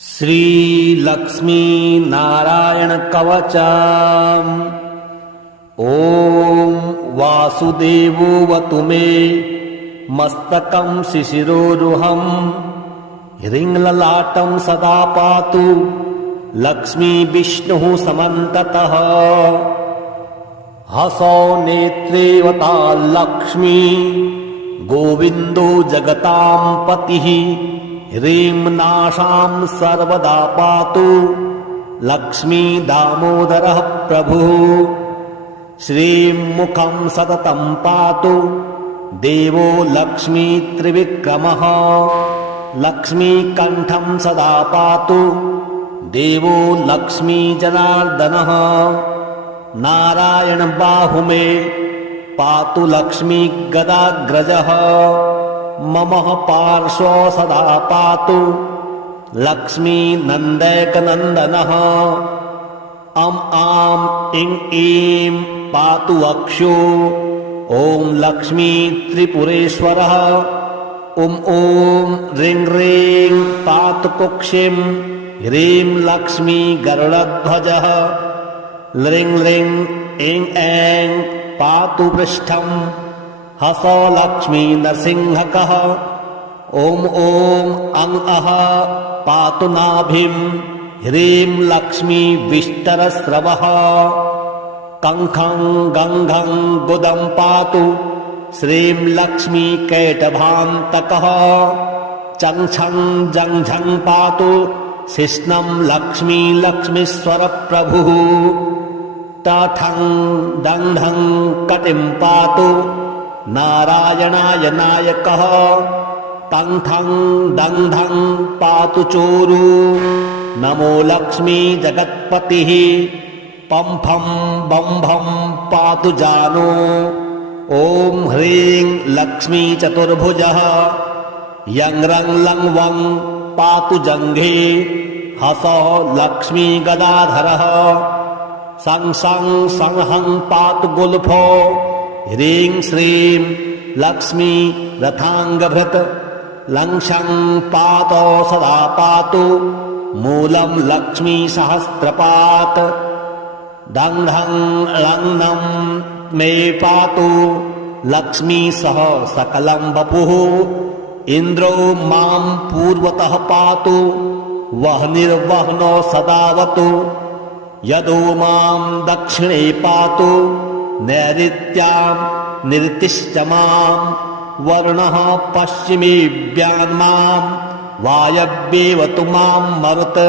श्री लक्ष्मी नारायण कवचम्। ओम वासुदेवोऽवतु मे मस्तकं शिशिरोरुहं। ह्रीङ्ललाटं सदा पातु लक्ष्मी विष्णुः समन्ततः। हसौ नेत्रेवता लक्ष्मी गोविन्दो जगतां पतिः। ह्रीं नाशां सर्वदा पातु लक्ष्मी दामोदरः प्रभुः। श्रीं मुखं सततं पातु देवो लक्ष्मी त्रिविक्रमः। लक्ष्मी कंठं सदा पातु देवो लक्ष्मी जनार्दनः। नारायण बाहुमे पातु लक्ष्मी गदाग्रजः। मम पार्श्वो सदा पातु लक्ष्मी नन्दैकनन्दनः। आं इं ईं पातु अक्षो ॐ लक्ष्मी त्रिपुरेश्वरः। ॐ ह्रीं ह्रीं पातु कुक्षिं ह्रीं लक्ष्मी गरुडध्वजः। ह्रीं ह्रीं ऐं ऐं पातु पृष्ठं हसौ लक्ष्मी नरसिंहकः। ॐ अं अः पातु नाभिं ह्रीं लक्ष्मी विष्टरस्रवः। कङ्खं गङ्घं गुदं पातु श्रीं लक्ष्मी कैटभान्तकः। चङ्छं जङ्झं पातु शिश्नं लक्ष्मी लक्ष्मीश्वर प्रभुः। टठं दण्ढं कटिं पातु नारायणाय नायकः। तंठं दंधं पातु चोरु नमो लक्ष्मी जगत्पतिः। पंफं बंभं पातु जानो ॐ ह्रीं लक्ष्मी चतुर्भुजः। यं रं लं वं पातु जङ्घे हसौ लक्ष्मी गदाधरः। सं सं संहं पातु गुल्फो ह्रीं श्रीं लक्ष्मी रथाङ्गभृत्। लंशं पातौ सदा पातु मूलं लक्ष्मी सहस्रपात्। दङ्ढं लग्नं मे पातु लक्ष्मी सह सकलं वपुः। इन्द्रो मां पूर्वतः पातु वह्निर्वह्नो सदावतु। यदो मां दक्षिणे पातु नैऋत्यां निरतिश्च मां। वर्णः पश्चिमेऽभ्यान्मां वायव्येवतु मां मरुत्।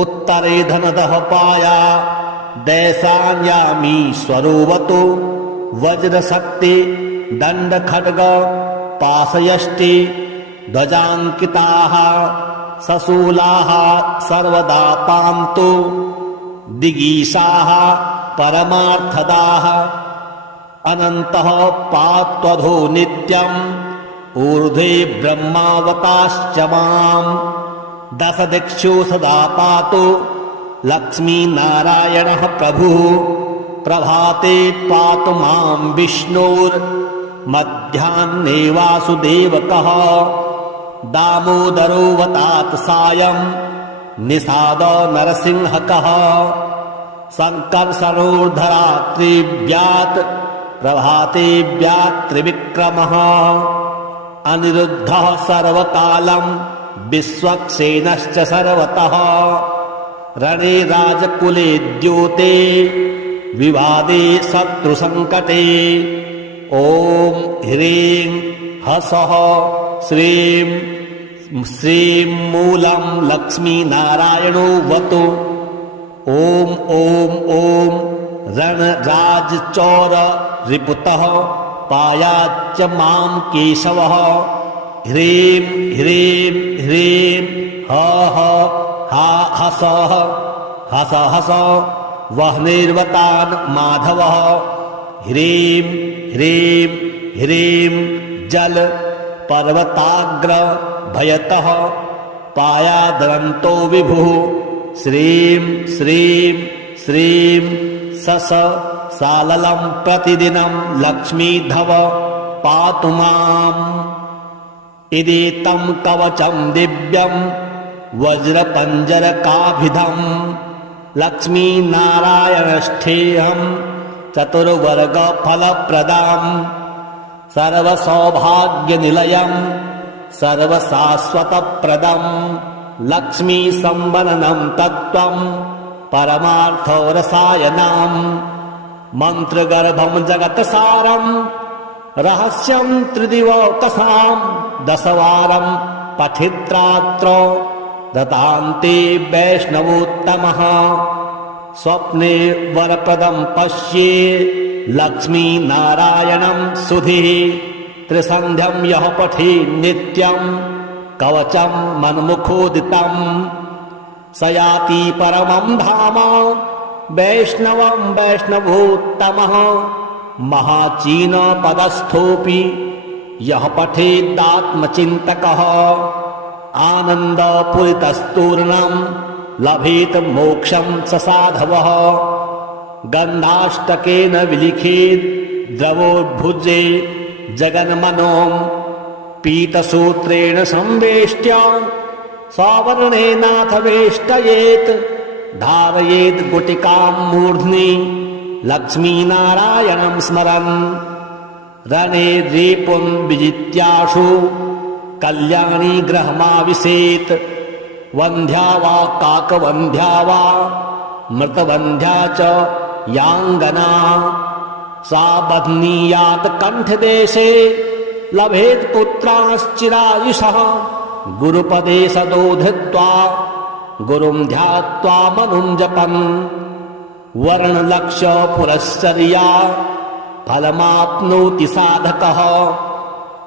उत्तरे धनदः पाया दैशान्यामीश्वरोऽवतु। वज्रशक्ति दण्डखड्ग पाशयष्टि ध्वजाङ्किताः सशूलाः सर्वदा पान्तु। दिगीषाः परमार्थदाः अनन्तः पात्वधो नित्यम्। ऊर्ध्वे ब्रह्मावताश्च माम्। दशदिक्षु सदा पातु लक्ष्मी नारायणः प्रभुः। प्रभाते पातु मां विष्णुर्मध्याह्ने वासुदेवकः। दामोदरोऽवतात् सायं निषादो नरसिंहकः। सङ्कर्षणोर्धरात्रिव्यात् प्रभातेव्यात् त्रिविक्रमः। अनिरुद्धः सर्वकालं विश्वक्सेनश्च सर्वतः। रणे राजकुले द्योते विवादे शत्रुसङ्कटे। ॐ ह्रीं हसः श्रीं श्रीं मूलं लक्ष्मी नारायणोऽवतु। ॐ रणराजचौर रिपुतः पायाच्च मां केशवः। ह्रीं ह्रीं ह्रीं हसः हस हस वह्निर्वतान् माधवः। ह्रीं ह्रीं ह्रीं जल पर्वताग्र भयतः पायादरन्तो विभुः। श्रीं श्रीं श्रीं सस साललं प्रतिदिनं लक्ष्मीधव पातु माम्। इदेतं कवचं दिव्यं वज्रपञ्जरकाभिधम् लक्ष्मीनारायणष्ठेयं चतुर्वर्गफलप्रदाम् सर्वसौभाग्यनिलयं सर्वशाश्वतप्रदम् लक्ष्मीसम्वदनं तत्त्वं परमार्थरसायनम् मन्त्रगर्भं जगत्सारं रहस्यं त्रिदिवकसां दशवारं पठित्रात्र दतान्ते वैष्णवोत्तमः स्वप्ने वरप्रदं पश्ये लक्ष्मीनारायणं सुधिः त्रिसन्ध्यं यः पठे नित्यं कवचं मन्मुखोदितम् स याति परमं धाम वैष्णवं वैष्णवोत्तमः महाचीनपदस्थोऽपि यः पठेदात्मचिन्तकः आनन्दपूरितस्तूर्णं लभेत मोक्षं स साधवः गन्धाष्टकेन विलिखेत् द्रवोद्भुजे जगन्मनों पीतसूत्रेण संवेष्ट्य सवर्णेनाथ वेष्टयेत् धारयेत् गुटिकां मूर्ध्नि लक्ष्मीनारायणं स्मरन् रणे रेपुं विजित्याशु कल्याणी गृहमाविशेत् वन्ध्या वा काकवन्ध्या वा मृतवन्ध्या च याङ्गना सा बध्नीयात् कण्ठदेशे लभेत् पुत्राश्चिरायुषः गुरुपदे सदो धृत्वा गुरुं ध्यात्वा मनुं जपन् वर्णलक्ष्य पुरश्चर्या फलमाप्नोति साधकः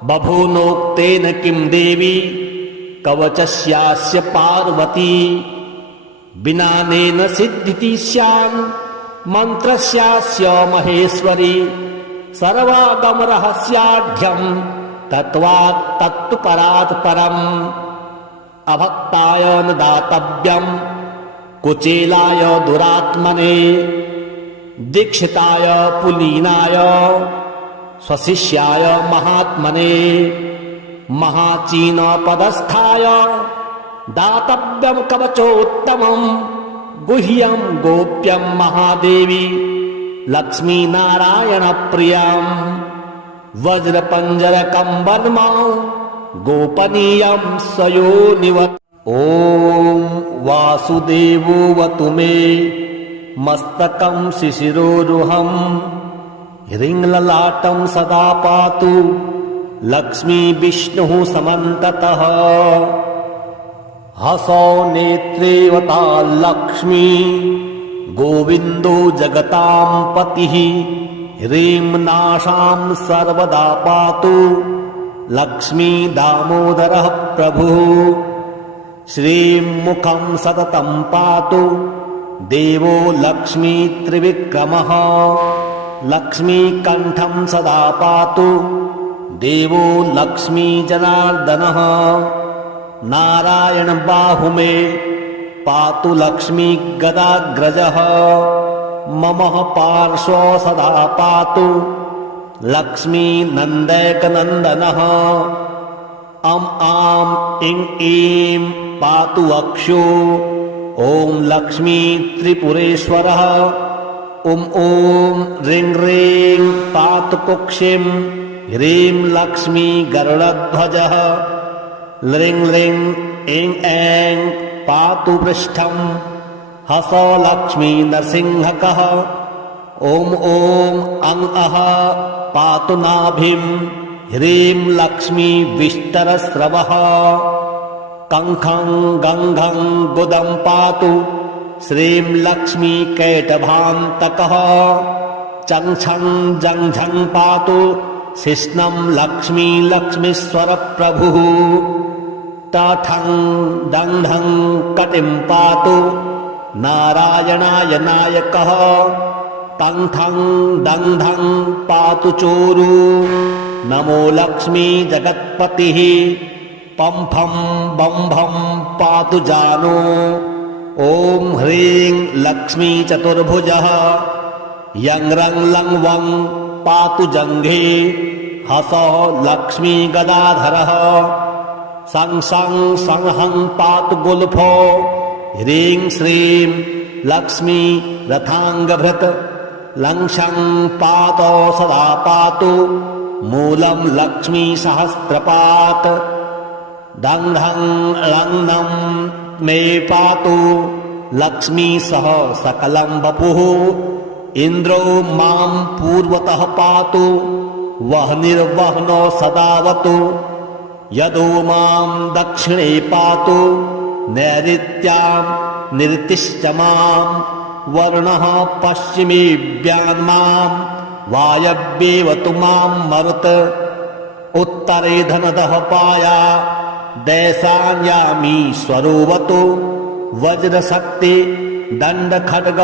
बभूनोक्तेन किं देवी कवचस्यास्य पार्वती विनानेन सिद्धिति स्यान् मन्त्रस्यास्य महेश्वरी सर्वागमरहस्याढ्यं तत्त्वात् तत्तु परात् परम् अभक्ताय न दातव्यं कुचेलाय दुरात्मने दीक्षिताय पुलीनाय स्वशिष्याय महात्मने महाचीनपदस्थाय दातव्यं कवचोत्तमं गुह्यं गोप्यं महादेवी लक्ष्मीनारायणप्रियं वज्रपञ्जरकं वर्म गोपनीयं स्वयोनिवत् ॐ वासुदेवोऽवतु मे मस्तकं शिशिरोरुहं ह्रीङ्ललाटं सदा पातु लक्ष्मी विष्णुः समन्ततः हसौ नेत्रेवता लक्ष्मी गोविन्दो जगतां पतिः ह्रीं नाशां सर्वदा पातु लक्ष्मी दामोदरः प्रभुः श्रीं मुखं सततं पातु देवो लक्ष्मी त्रिविक्रमः लक्ष्मीकण्ठं सदा पातु देवो लक्ष्मी जनार्दनः नारायण बाहुमे पातु लक्ष्मी गदाग्रजः मम पार्श्वो सदा पातु लक्ष्मी नन्दैकनन्दनः अं आं इं ईं पातु वक्षो ॐ लक्ष्मी त्रिपुरेश्वरः ॐ ह्रीं ह्रीं पातु कुक्षिं ह्रीं लक्ष्मी गरुडध्वजः ल्रीं ल्रीं ऐं ऐं पातु पृष्ठं हसौ लक्ष्मी नरसिंहकः ॐ अं अः पातु नाभिं ह्रीं लक्ष्मी विष्टरस्रवः कङ्खं गङ्घं गुदं पातु श्रीं लक्ष्मी कैटभान्तकः चङ्छं जङ्झं पातु शिश्नं लक्ष्मी लक्ष्मीश्वरप्रभुः टाठं दण्ढं कटिं पातु नारायणाय नायकः तङ्ठं दण्ढं पातु चोरु नमो लक्ष्मी जगत्पतिः पम्फं बम्भं पातु जानो ॐ ह्रीं लक्ष्मी चतुर्भुजः यं रं लं वं पातु जङ्घे हसः लक्ष्मी गदाधरः सं सं संहं पातु गुल्फो ह्रीं श्रीं लक्ष्मी रथाङ्गभृत् लं शं पातो सदा पातु मूलं लक्ष्मी सहस्रपात् दं धं लं नं मे पातु लक्ष्मी सह सकलं वपुः इन्द्रो मां पूर्वतः पातु वह्निर्वह्नो सदावतु यदो मां दक्षिणे पातु नैऋत्यां निरतिश्च मां वर्णः पश्चिमेऽव्यान्मां वायव्येवतु मां मरुत् उत्तरे धनदः पाया दैशान्यामीश्वरोऽवतु वज्रशक्ति दण्डखड्ग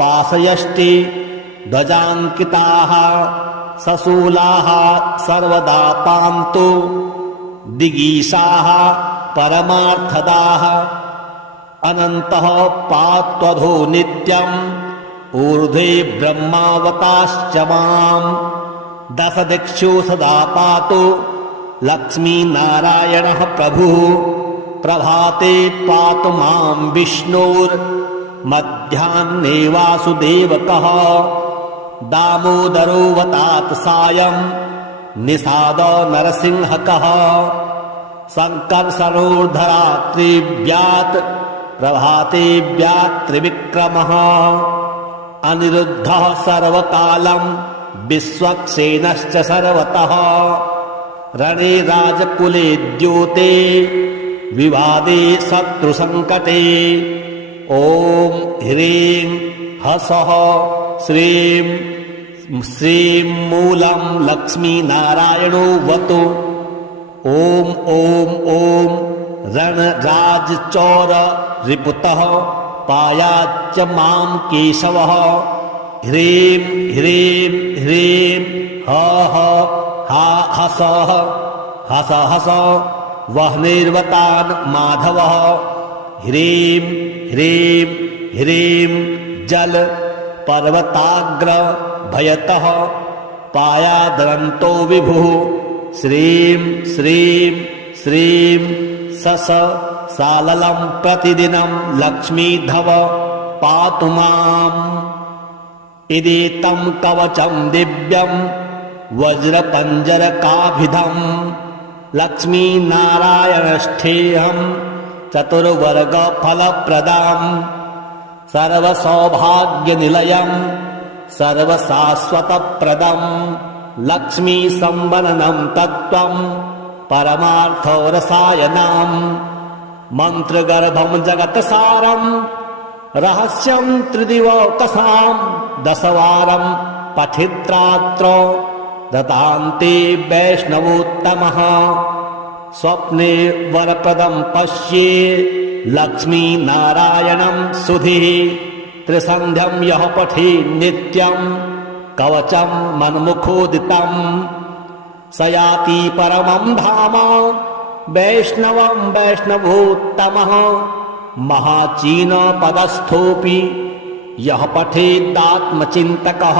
पाशयष्टि ध्वजाङ्किताः सशूलाः सर्वदा पान्तु दिगीशाः परमार्थदाः अनन्तः पात्वधो नित्यम् ऊर्ध्वे ब्रह्मावताश्च मां दशदिक्षु सदा पातु लक्ष्मीनारायणः प्रभुः प्रभाते पातु मां विष्णुर्मध्याह्ने वासुदेवकः दामोदरोऽवतात् सायं निषादो नरसिंहकः संकर्षणोर्धरात्रिव्यात् प्रभातेव्यात् त्रिविक्रमः अनिरुद्धः सर्वकालं विश्वक्सेनश्च सर्वतः रणे राजकुले द्योते विवादे शत्रुसङ्कटे ॐ ह्रीं हसः श्रीं श्रीं मूलं लक्ष्मीनारायणो वतु ॐ ॐ ॐ रणराजचौर रिपुतः पायाच्च मां केशवः ह्रीं ह्रीं ह्रीं ह ह हा हसः हस हस वह्निर्वतान् माधवः ह्रीं ह्रीं ह्रीं जल पर्वताग्र भयतः पायादरन्तो विभुः श्रीं श्रीं श्रीं सस साललं प्रतिदिनं लक्ष्मीधव पातु माम् इदेतं कवचं दिव्यं वज्रपञ्जरकाभिधम् लक्ष्मीनारायणष्ठेऽहं चतुर्वर्गफलप्रदाम् सर्वसौभाग्यनिलयं सर्वशाश्वतप्रदं लक्ष्मीसंवदनं तत्त्वं परमार्थरसायनम् मन्त्रगर्भं जगत्सारं रहस्यं त्रिदिवकसां दशवारं पठित्रात्र दतान्ते वैष्णवोत्तमः स्वप्ने वरप्रदं पश्ये लक्ष्मीनारायणं सुधिः त्रिसन्ध्यं यः पठे नित्यं कवचं मन्मुखोदितम् स याति परमं धाम वैष्णवं वैष्णवोत्तमः महाचीनपदस्थोऽपि यः पठेदात्मचिन्तकः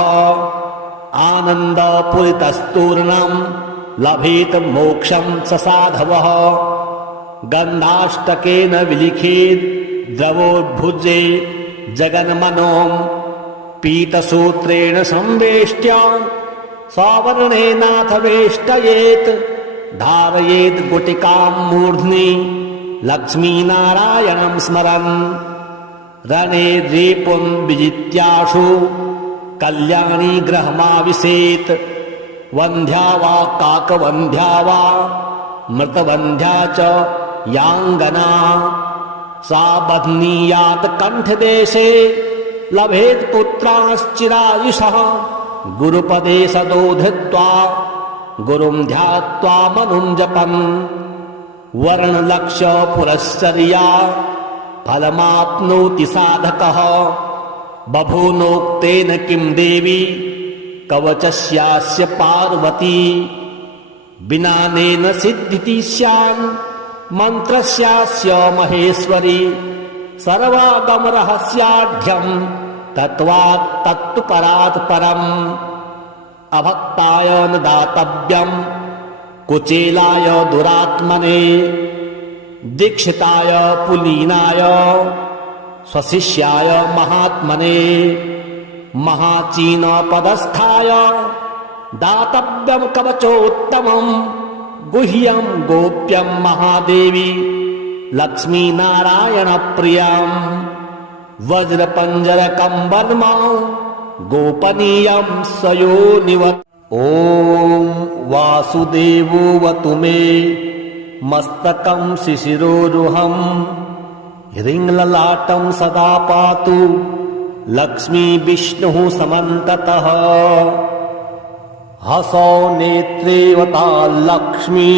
आनन्दपूरितस्तूर्णं लभेत मोक्षं स साधवः गन्धाष्टकेन विलिखेत् द्रवोद्भुजे जगन्मनों पीतसूत्रेण संवेष्ट्य सवर्णेनाथ वेष्टयेत् धारयेत् गुटिकां मूर्ध्नि लक्ष्मीनारायणं स्मरन् रणे रेपुं विजित्याशु कल्याणी गृहमाविशेत् वन्ध्या वा काकवन्ध्या वा मृतवन्ध्या च याङ्गना सा बध्नीयात् कण्ठदेशे लभेत् पुत्राश्चिरायुषः गुरुपदे सदो धृत्वा गुरुं ध्यात्वा मनुं जपन् वर्णलक्ष्य पुरश्चर्या फलमाप्नोति साधकः बभूनोक्तेन किं देवी कवचस्यास्य पार्वती विनानेन सिद्धिति स्यान् मन्त्रस्यास्य महेश्वरी सर्वागमरहस्याढ्यं तत्त्वात् तत्तु परात् परम् अभक्ताय न दातव्यं कुचेलाय दुरात्मने दीक्षिताय पुलीनाय स्वशिष्याय महात्मने महाचीन पदस्थाय दातव्यं कवचोत्तमं गुह्यं गोप्यं महादेवी लक्ष्मी नारायण प्रियं वज्रपंजरकं वर्म गोपनीयं सयोनिवत्। ॐ वासुदेवोऽवतु मे मस्तकं शिशिरोरुहं ह्रीङ्ललाटं सदा पातु लक्ष्मी विष्णुः समन्ततः। हसौ नेत्रेवता लक्ष्मी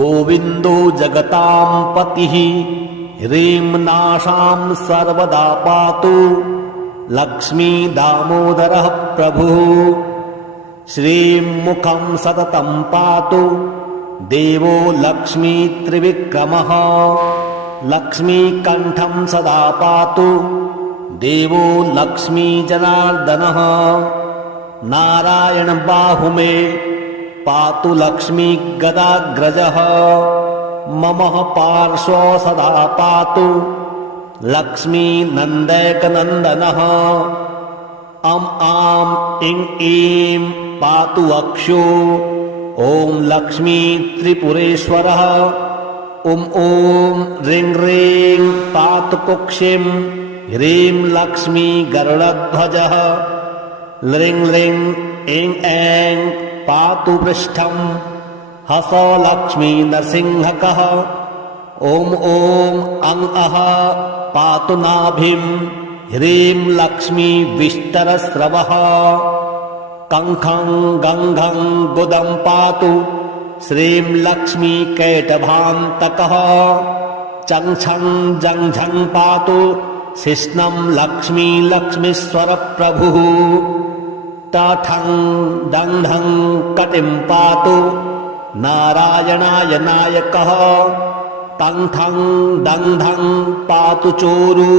गोविन्दो जगतां पतिः ह्रीं नाशां सर्वदा पातु लक्ष्मी दामोदरः प्रभुः। श्रीं मुखं सततं पातु देवो लक्ष्मी त्रिविक्रमः लक्ष्मीकण्ठं सदा पातु देवो लक्ष्मी जनार्दनः। नारायण बाहुमे पातु लक्ष्मी गदाग्रजः मम पार्श्व सदा पातु लक्ष्मी नन्दैकनन्दनः। आं इं ईं पातु वक्षो ॐ लक्ष्मी त्रिपुरेश्वरः। ॐ ह्रीं ह्रीं पातु कुक्षिं ह्रीं लक्ष्मी गरुडध्वजः। ह्रीं ह्रीं ऐं ऐं पातु पृष्ठं हसौ लक्ष्मी नरसिंहकः। ॐ अं अः पातु नाभिं ह्रीं लक्ष्मी विष्टरस्रवः। कङ्खं गङ्घं गुदं पातु श्रीं लक्ष्मी कैटभान्तकः। चङ्छं जङ्झं पातु शिश्नं लक्ष्मी लक्ष्मीश्वर प्रभुः। टठं दङ्ढं कटिं पातु नारायणाय नायकः। तङ्ठं दङ्ढं पातु चोरु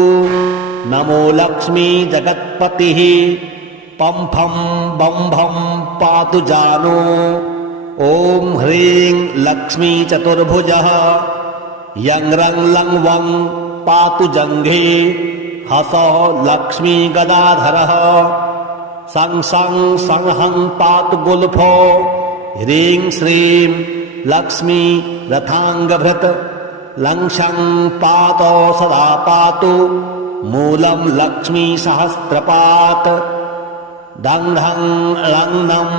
नमो लक्ष्मी जगत्पतिः। पम्फं बम्भं पातु जानो ॐ ह्रीं लक्ष्मी चतुर्भुजः। यं रं लं वं पातु जङ्घे हसौ लक्ष्मी गदाधरः। सं सं संहं पातु गुल्फो ह्रीं श्रीं लक्ष्मी रथाङ्गभृत्। लं शं पातौ सदा पातु मूलं लक्ष्मी सहस्रपात्। दङ्ढं लङ्नं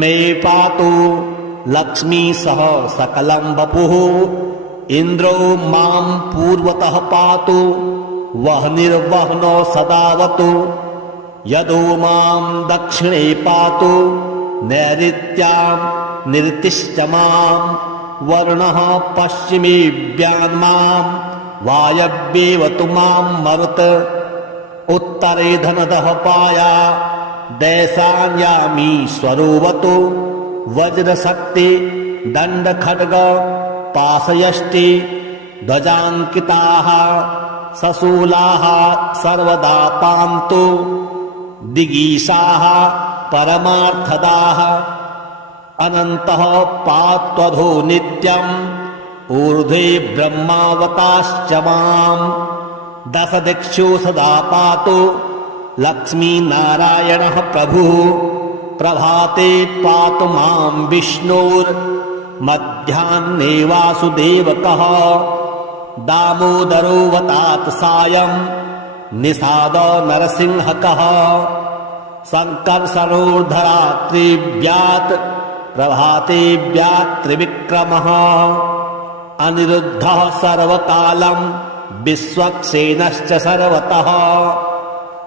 मे पातु लक्ष्मी सह सकलं वपुः। इन्द्रो मां पूर्वतः पातु वह्निर्वह्नो सदावतु। यदो मां दक्षिणे पातु नैऋत्यां निरतिश्च मां। वर्णः पश्चिमेऽभ्यान्मां वायव्येवतु मां मरुत्। उत्तरे धनदः पाया दैशान्यामीश्वरोऽवतु। वज्रशक्ति दण्डखड्ग पाशयष्टि ध्वजाङ्किताः सशूलाः सर्वदा पान्तु। दिगीशाः परमार्थदाः अनन्तः पात्वधो नित्यम्। ऊर्ध्वे ब्रह्मावताश्च माम्। दशदिक्षु सदा पातु लक्ष्मीनारायणः प्रभुः। प्रभाते पातु मां विष्णुर्मध्याह्ने वासुदेवकः। दामोदरोऽवतात् सायं निषादो नरसिंहकः। सङ्कर्षणोर्धरात्रिव्यात् प्रभातेव्यात् त्रिविक्रमः। अनिरुद्धः सर्वकालं विश्वक्सेनश्च सर्वतः।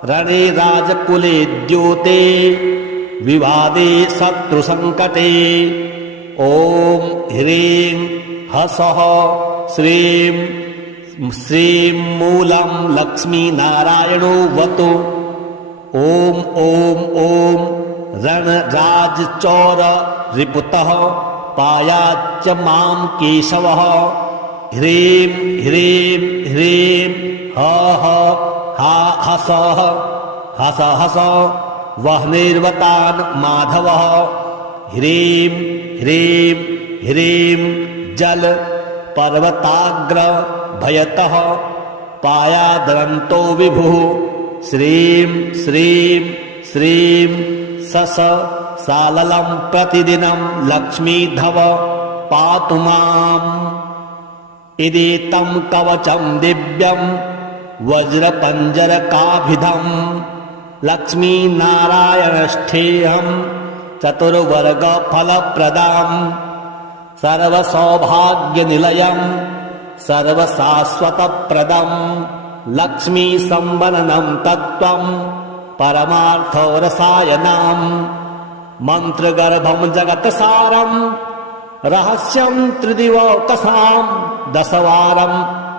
रणे राजकुले द्योते विवादे शत्रुसङ्कटे। ॐ ह्रीं हसः श्रीं श्रीं मूलं लक्ष्मीनारायणोऽवतु। ॐ रणराजचौर रिपुतः पायाच्च मां केशवः। ह्रीं ह्रीं ह्रीं हसः हस हस वह्निर्वतान् माधवः। ह्रीं ह्रीं ह्रीं जल पर्वताग्र भयतः पायादरन्तो विभुः श्रीं श्रीं श्रीं सस साललं प्रतिदिनं लक्ष्मीधव पातु माम्। इदेतं कवचं दिव्यं वज्रपञ्जरकाभिधं लक्ष्मीनारायणष्ठेयं चतुर्वर्गफलप्रदाम् सर्वसौभाग्यनिलयं सर्वशाश्वतप्रदं लक्ष्मीसम्वननं तत्त्वं परमार्थरसायनम् मन्त्रगर्भं जगत्सारं रहस्यं त्रिदिवकसां दशवारं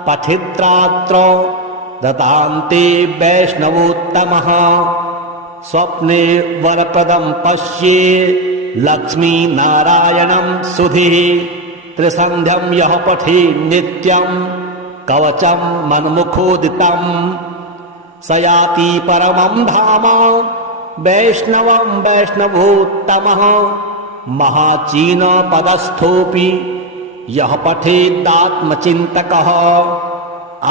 पठित्रात्र दतान्ते वैष्णवोत्तमः स्वप्ने वरप्रदं पश्ये लक्ष्मीनारायणं सुधिः त्रिसन्ध्यं यः पठि नित्यं कवचं मन्मुखोदितं स याति परमं धाम वैष्णवं वैष्णवोत्तमः महाचीनपदस्थोऽपि यः पठेदात्मचिन्तकः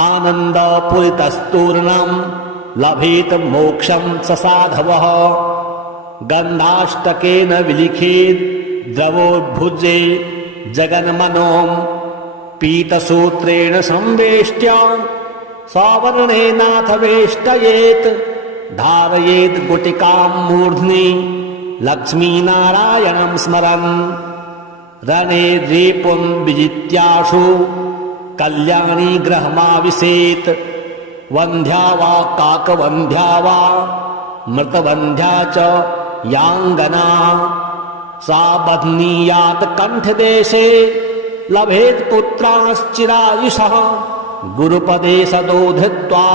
आनन्दपूरितस्तूर्णं लभेत मोक्षं स साधवः गन्धाष्टकेन विलिखेत् द्रवोद्भुजे जगन्मनों पीतसूत्रेण संवेष्ट्य सवर्णेनाथ वेष्टयेत् धारयेत् गुटिकां मूर्ध्नि लक्ष्मीनारायणं स्मरन् रणे रेपुं विजित्याशु कल्याणी गृहमाविशेत् वन्ध्या वा काकवन्ध्या वा मृतवन्ध्या च याङ्गना सा बध्नीयात् कण्ठदेशे लभेत् पुत्राश्चिरायुषः गुरुपदे सदोधृत्वा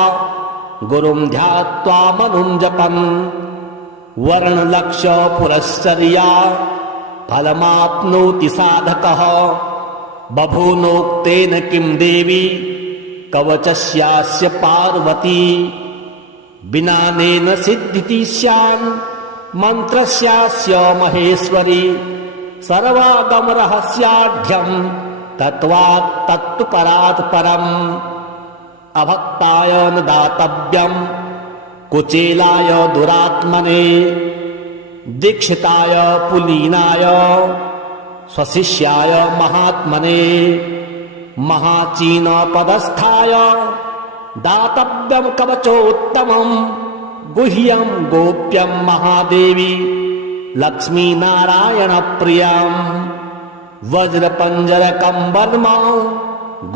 गुरुं ध्यात्वा मनुं जपन् वर्णलक्ष्य पुरश्चर्या फलमाप्नोति साधकः बभूनोक्तेन किं देवी कवचस्यास्य पार्वती विनानेन सिद्धिति स्यान् मन्त्रस्यास्य महेश्वरी सर्वागमरहस्याढ्यं तत्त्वात् तत्तु परात् परम् अभक्ताय न दातव्यं कुचेलाय दुरात्मने दीक्षिताय पुलीनाय स्वशिष्याय महात्मने महाचीनपदस्थाय दातव्यं कवचोत्तमं गुह्यं गोप्यं महादेवी लक्ष्मीनारायणप्रियं वज्रपञ्जरकं वर्म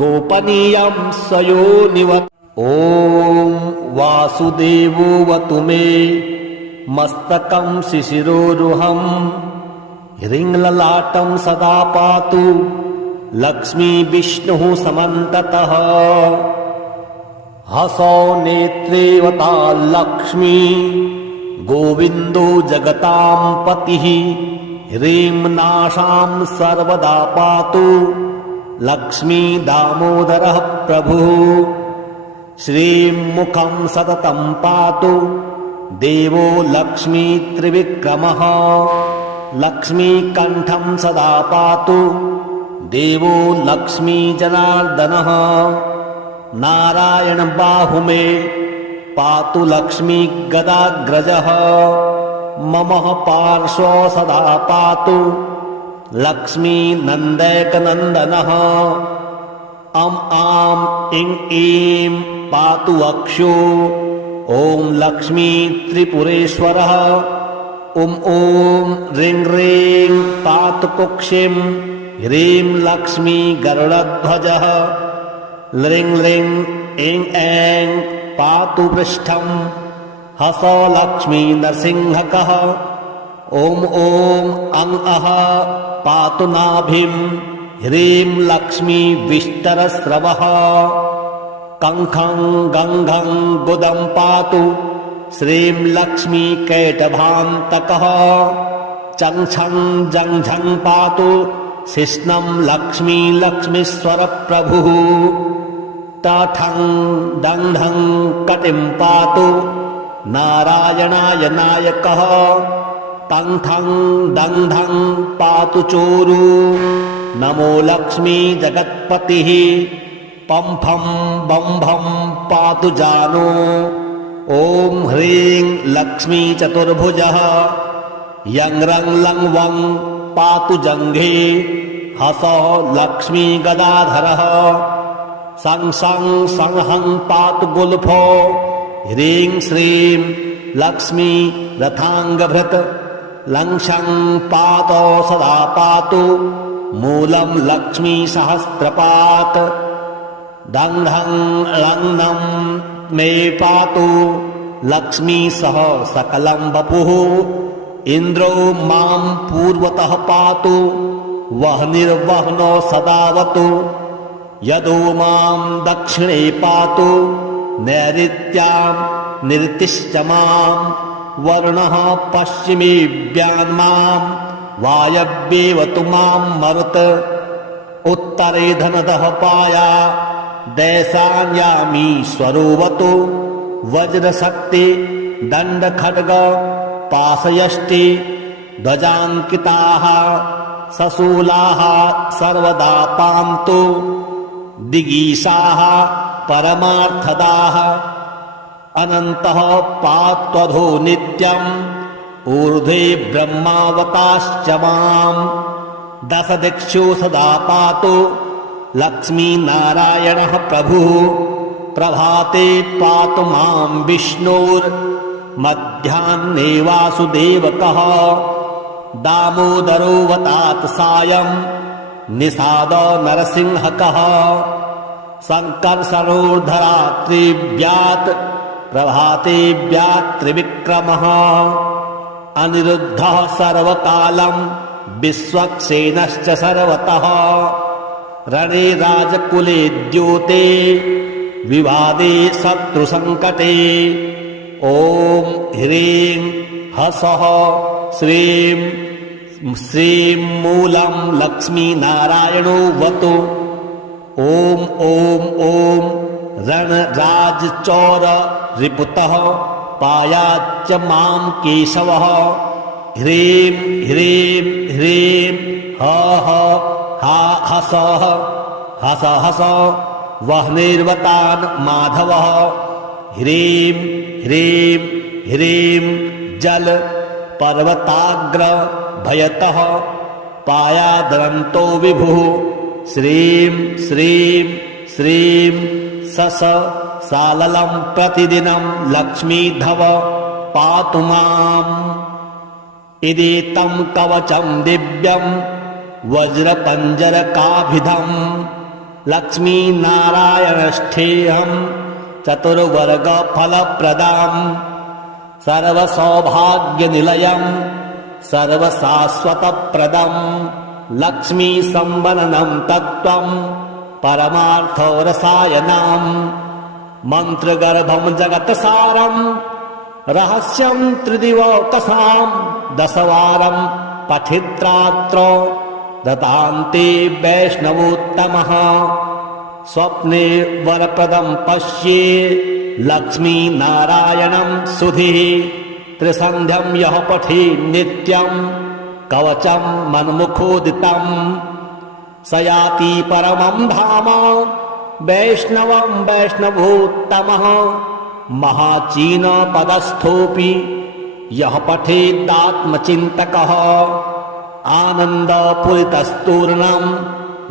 गोपनीयं सयोनिवत्। ॐ वासुदेवोऽवतु मे मस्तकं शिशिरोरुहं ह्रीङ्ललाटं सदा पातु लक्ष्मी विष्णुः समन्ततः हसौ नेत्रेवता लक्ष्मी गोविन्दो जगतां पतिः ह्रीं नाशां सर्वदा पातु लक्ष्मी दामोदरः प्रभुः श्रीं मुखं सततं पातु देवो लक्ष्मी त्रिविक्रमः लक्ष्मीकण्ठं सदा पातु देवो लक्ष्मी जनार्दनः नारायण बाहुमे पातु लक्ष्मी गदाग्रजः मम पार्श्वो सदा पातु लक्ष्मी नन्दैकनन्दनः अं आं इं ईं पातु वक्षो ॐ लक्ष्मी त्रिपुरेश्वरः ॐ ह्रीं ह्रीं पातु कुक्षिं ह्रीं लक्ष्मी गरुडध्वजः ह्रीं ह्रीं ऐं ऐं पातु पृष्ठं हसौ लक्ष्मी नरसिंहकः ॐ अं अः पातु नाभिं ह्रीं लक्ष्मी विष्टरस्रवः कङ्खं गङ्घं गुदं पातु श्रीं लक्ष्मी कैटभान्तकः चङ्छं जङ्झं पातु शिश्नं लक्ष्मी लक्ष्मीश्वरप्रभुः टठं दण्ढं कटिं पातु नारायणाय नायकः तंठं दंधं पातु चोरू नमो लक्ष्मी जगत्पतिः पंफं बंभं पातु जानो ओम ह्रीं लक्ष्मी चतुर्भुजः यं रं लं वं पातु जंघे हसः लक्ष्मी गदाधरः सं सं संहं पातु गुल्फो ह्रीं श्रीं लक्ष्मी रथांगभृत लं शं पातो सदा पातु मूलं लक्ष्मी सहस्रपात् दं ढं लं नं मे पातु लक्ष्मी सह सकलं वपुः इंद्रो मां पूर्वतः पातु वह्निर्वह्नो सदावतु यदो मां दक्षिणे पातु नैऋत्यां निरतिश्च मां वरुणः पश्चिमे व्यान्मां वायव्येवतु मां मरुत उत्तरे धनदः पाया दैशान्यामीश्वरोऽवतु वज्रशक्ति दण्ड खड्ग पाशयष्टि ध्वजाङ्किताः सशूलाः सर्वदा पान्तु दिगीशाः परमार्थदाः अनन्तः पात्वधो नित्यम् ऊर्ध्वे ब्रह्मावताश्च मां दशदिक्षु सदा पातु लक्ष्मीनारायणः प्रभुः प्रभाते पातु मां विष्णुर्मध्याह्ने वासुदेवकः दामोदरोऽवतात् सायं निषाद नरसिंहकः संकर्षणोर्धरात्रिव्यात् प्रभातेव्यात् त्रिविक्रमः अनिरुद्धः सर्वकालं विश्वक्सेनश्च सर्वतः रणे राजकुले द्योते विवादे शत्रुसङ्कटे ॐ ह्रीं हसः श्रीं श्रीं मूलं लक्ष्मीनारायणो वतु ॐ ॐ ॐ रणराजचौर रिपुतः पायाच्च मां केशवः ह्रीं ह्रीं ह्रीं ह हा हसः हस हस वह्निर्वतान् माधवः ह्रीं ह्रीं ह्रीं जल पर्वताग्र भयतः पायादरन्तो विभुः श्रीं श्रीं श्रीं सस साललं प्रतिदिनं लक्ष्मीधव पातु माम् इदेतं कवचं दिव्यं वज्रपञ्जरकाभिधम् लक्ष्मीनारायणष्ठेऽहं चतुर्वर्गफलप्रदाम् सर्वसौभाग्यनिलयं सर्वशाश्वतप्रदं लक्ष्मीसम्वननं तत्त्वं परमार्थरसायनम् मन्त्रगर्भं जगत्सारं रहस्यं त्रिदिवकसां दशवारं पठित्रात्र दतान्ते वैष्णवोत्तमः स्वप्ने वरप्रदं पश्ये लक्ष्मीनारायणं सुधिः त्रिसन्ध्यं यः पठे नित्यं कवचं मन्मुखोदितम् स याति परमं धाम वैष्णवं वैष्णवोत्तमः महाचीनपदस्थोऽपि यः पठेदात्मचिन्तकः आनन्दपूरितस्तूर्णं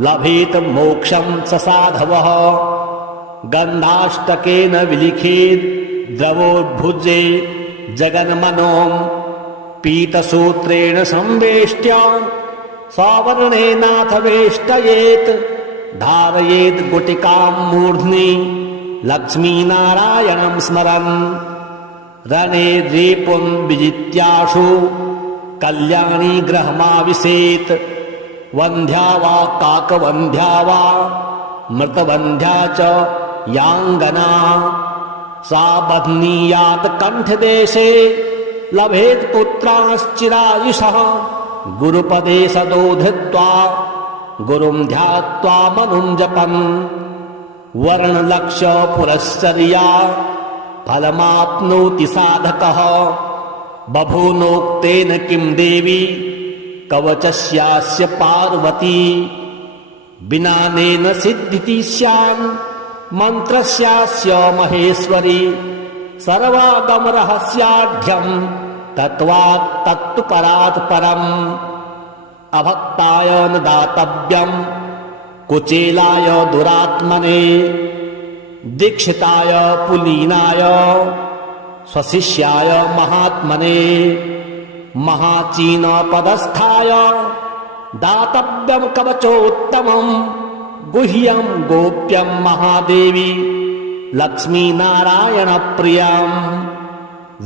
लभेत मोक्षं स साधवः गन्धाष्टकेन विलिखेत् द्रवोद्भुजे जगन्मनों पीतसूत्रेण संवेष्ट्य सवर्णेनाथ वेष्टयेत् धारयेत् गुटिकां मूर्ध्नि लक्ष्मीनारायणं स्मरन् रणे रेपुं विजित्याशु कल्याणी गृहमाविशेत् वन्ध्या वा काकवन्ध्या वा मृतवन्ध्या च याङ्गना सा बध्नीयात् कण्ठदेशे लभेत् पुत्राश्चिरायुषः गुरुपदे सदो धृत्वा गुरुं ध्यात्वा मनुं जपन् वर्णलक्ष्य पुरश्चर्या फलमाप्नोति साधकः बभूनोक्तेन किं देवी कवचस्यास्य पार्वती विनानेन सिद्धिति स्यान् मन्त्रस्यास्य महेश्वरी सर्वागमरहस्याढ्यम् तत्त्वात् तत्तु परात् परम् अभक्ताय न दातव्यम् कुचेलाय दुरात्मने दीक्षिताय पुलीनाय स्वशिष्याय महात्मने महाचीनपदस्थाय दातव्यम् कवचोत्तमम् गुह्यम् गोप्यम् महादेवी लक्ष्मीनारायणप्रियम्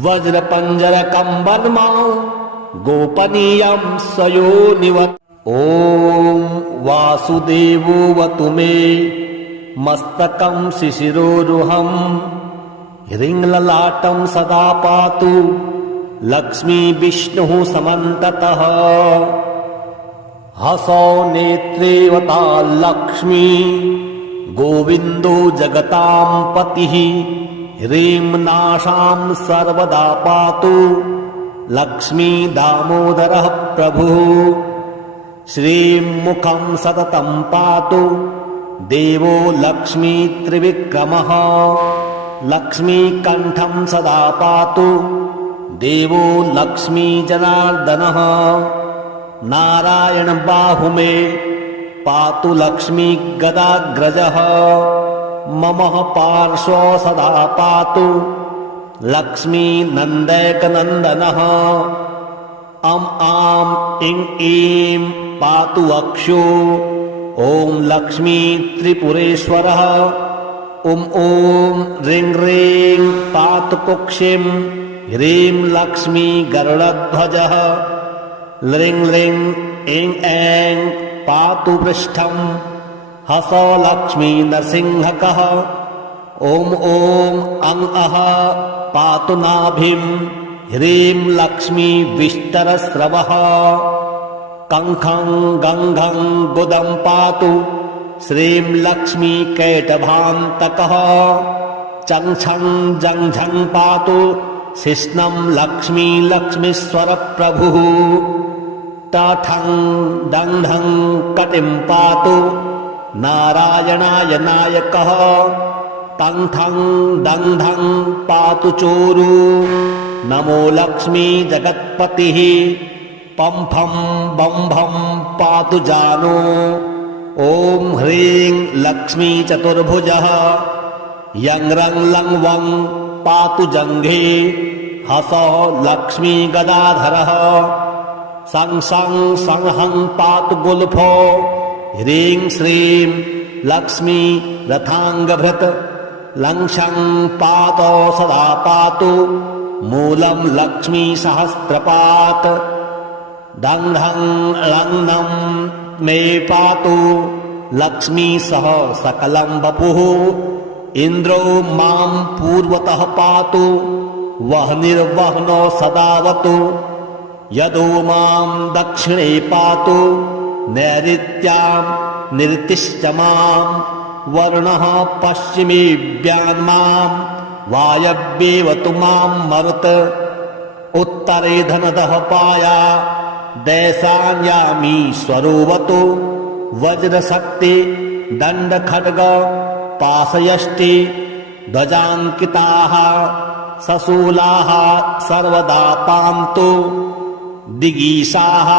वज्रपञ्जरकम् वर्म गोपनीयम् सयोनिवत्। ॐ वासुदेवोऽवतु मे मस्तकम् शिशिरोरुहम् ह्रीङ्ललाटम् सदा पातु लक्ष्मी विष्णुः समन्ततः हसौ नेत्रेवता लक्ष्मी गोविन्दो जगतां पतिः ह्रीं नाशां सर्वदा पातु लक्ष्मी दामोदरः प्रभुः श्रीं मुखं सततं पातु देवो लक्ष्मी त्रिविक्रमः लक्ष्मीकण्ठं सदा पातु देवो लक्ष्मी जनार्दनः नारायण बाहुमे पातु लक्ष्मी गदाग्रजः मम पार्श्व सदा पातु लक्ष्मी नन्दैकनन्दनः अम् आम् इं ईं पातु वक्षो ॐ लक्ष्मी त्रिपुरेश्वरः ॐ ह्रीं ह्रीं पातु कुक्षिं ह्रीं लक्ष्मी गरुडध्वजः ह्रीं ह्रीं ऐं ऐं पातु पृष्ठम् हसौ लक्ष्मी नरसिंहकः ॐ अं अः पातु नाभिं ह्रीं लक्ष्मी विष्टरस्रवः कङ्खं गङ्घं गुदं पातु श्रीं लक्ष्मी कैटभान्तकः चङ्छं जङ्झं पातु शिश्नं लक्ष्मी लक्ष्मीश्वर प्रभुः टाठं दण्ढं कटिं पातु नारायणाय नायकः तङ्ठं दण्ढं पातु चोरु नमो लक्ष्मी जगत्पतिः पम्फं बम्भं पातु जानो ॐ ह्रीं लक्ष्मी चतुर्भुजः यं रं लं वं पातु जङ्घे हसौ लक्ष्मी गदाधरः सं सं संहं पातु गुल्फो ह्रीं श्रीं लक्ष्मी रथाङ्गभृत् लङ्शं पातौ सदा पातु मूलं लक्ष्मी सहस्रपात् दङ्ढं लग्नं मे पातु लक्ष्मी सह सकलं वपुः इन्द्रो मां पूर्वतः पातु वह्निर्वह्नो सदावतु यदो मां दक्षिणे पातु नैऋत्यां निरतिश्च मां वरुणः पश्चिमेऽव्यान्मां वायव्येवतु मां मरुत् उत्तरे धनदः पाया दैशान्यामीश्वरोऽवतु वज्रशक्ति दण्डखड्ग पाशयष्टि ध्वजाङ्किताः सशूलाः सर्वदा पान्तु दिगीशाः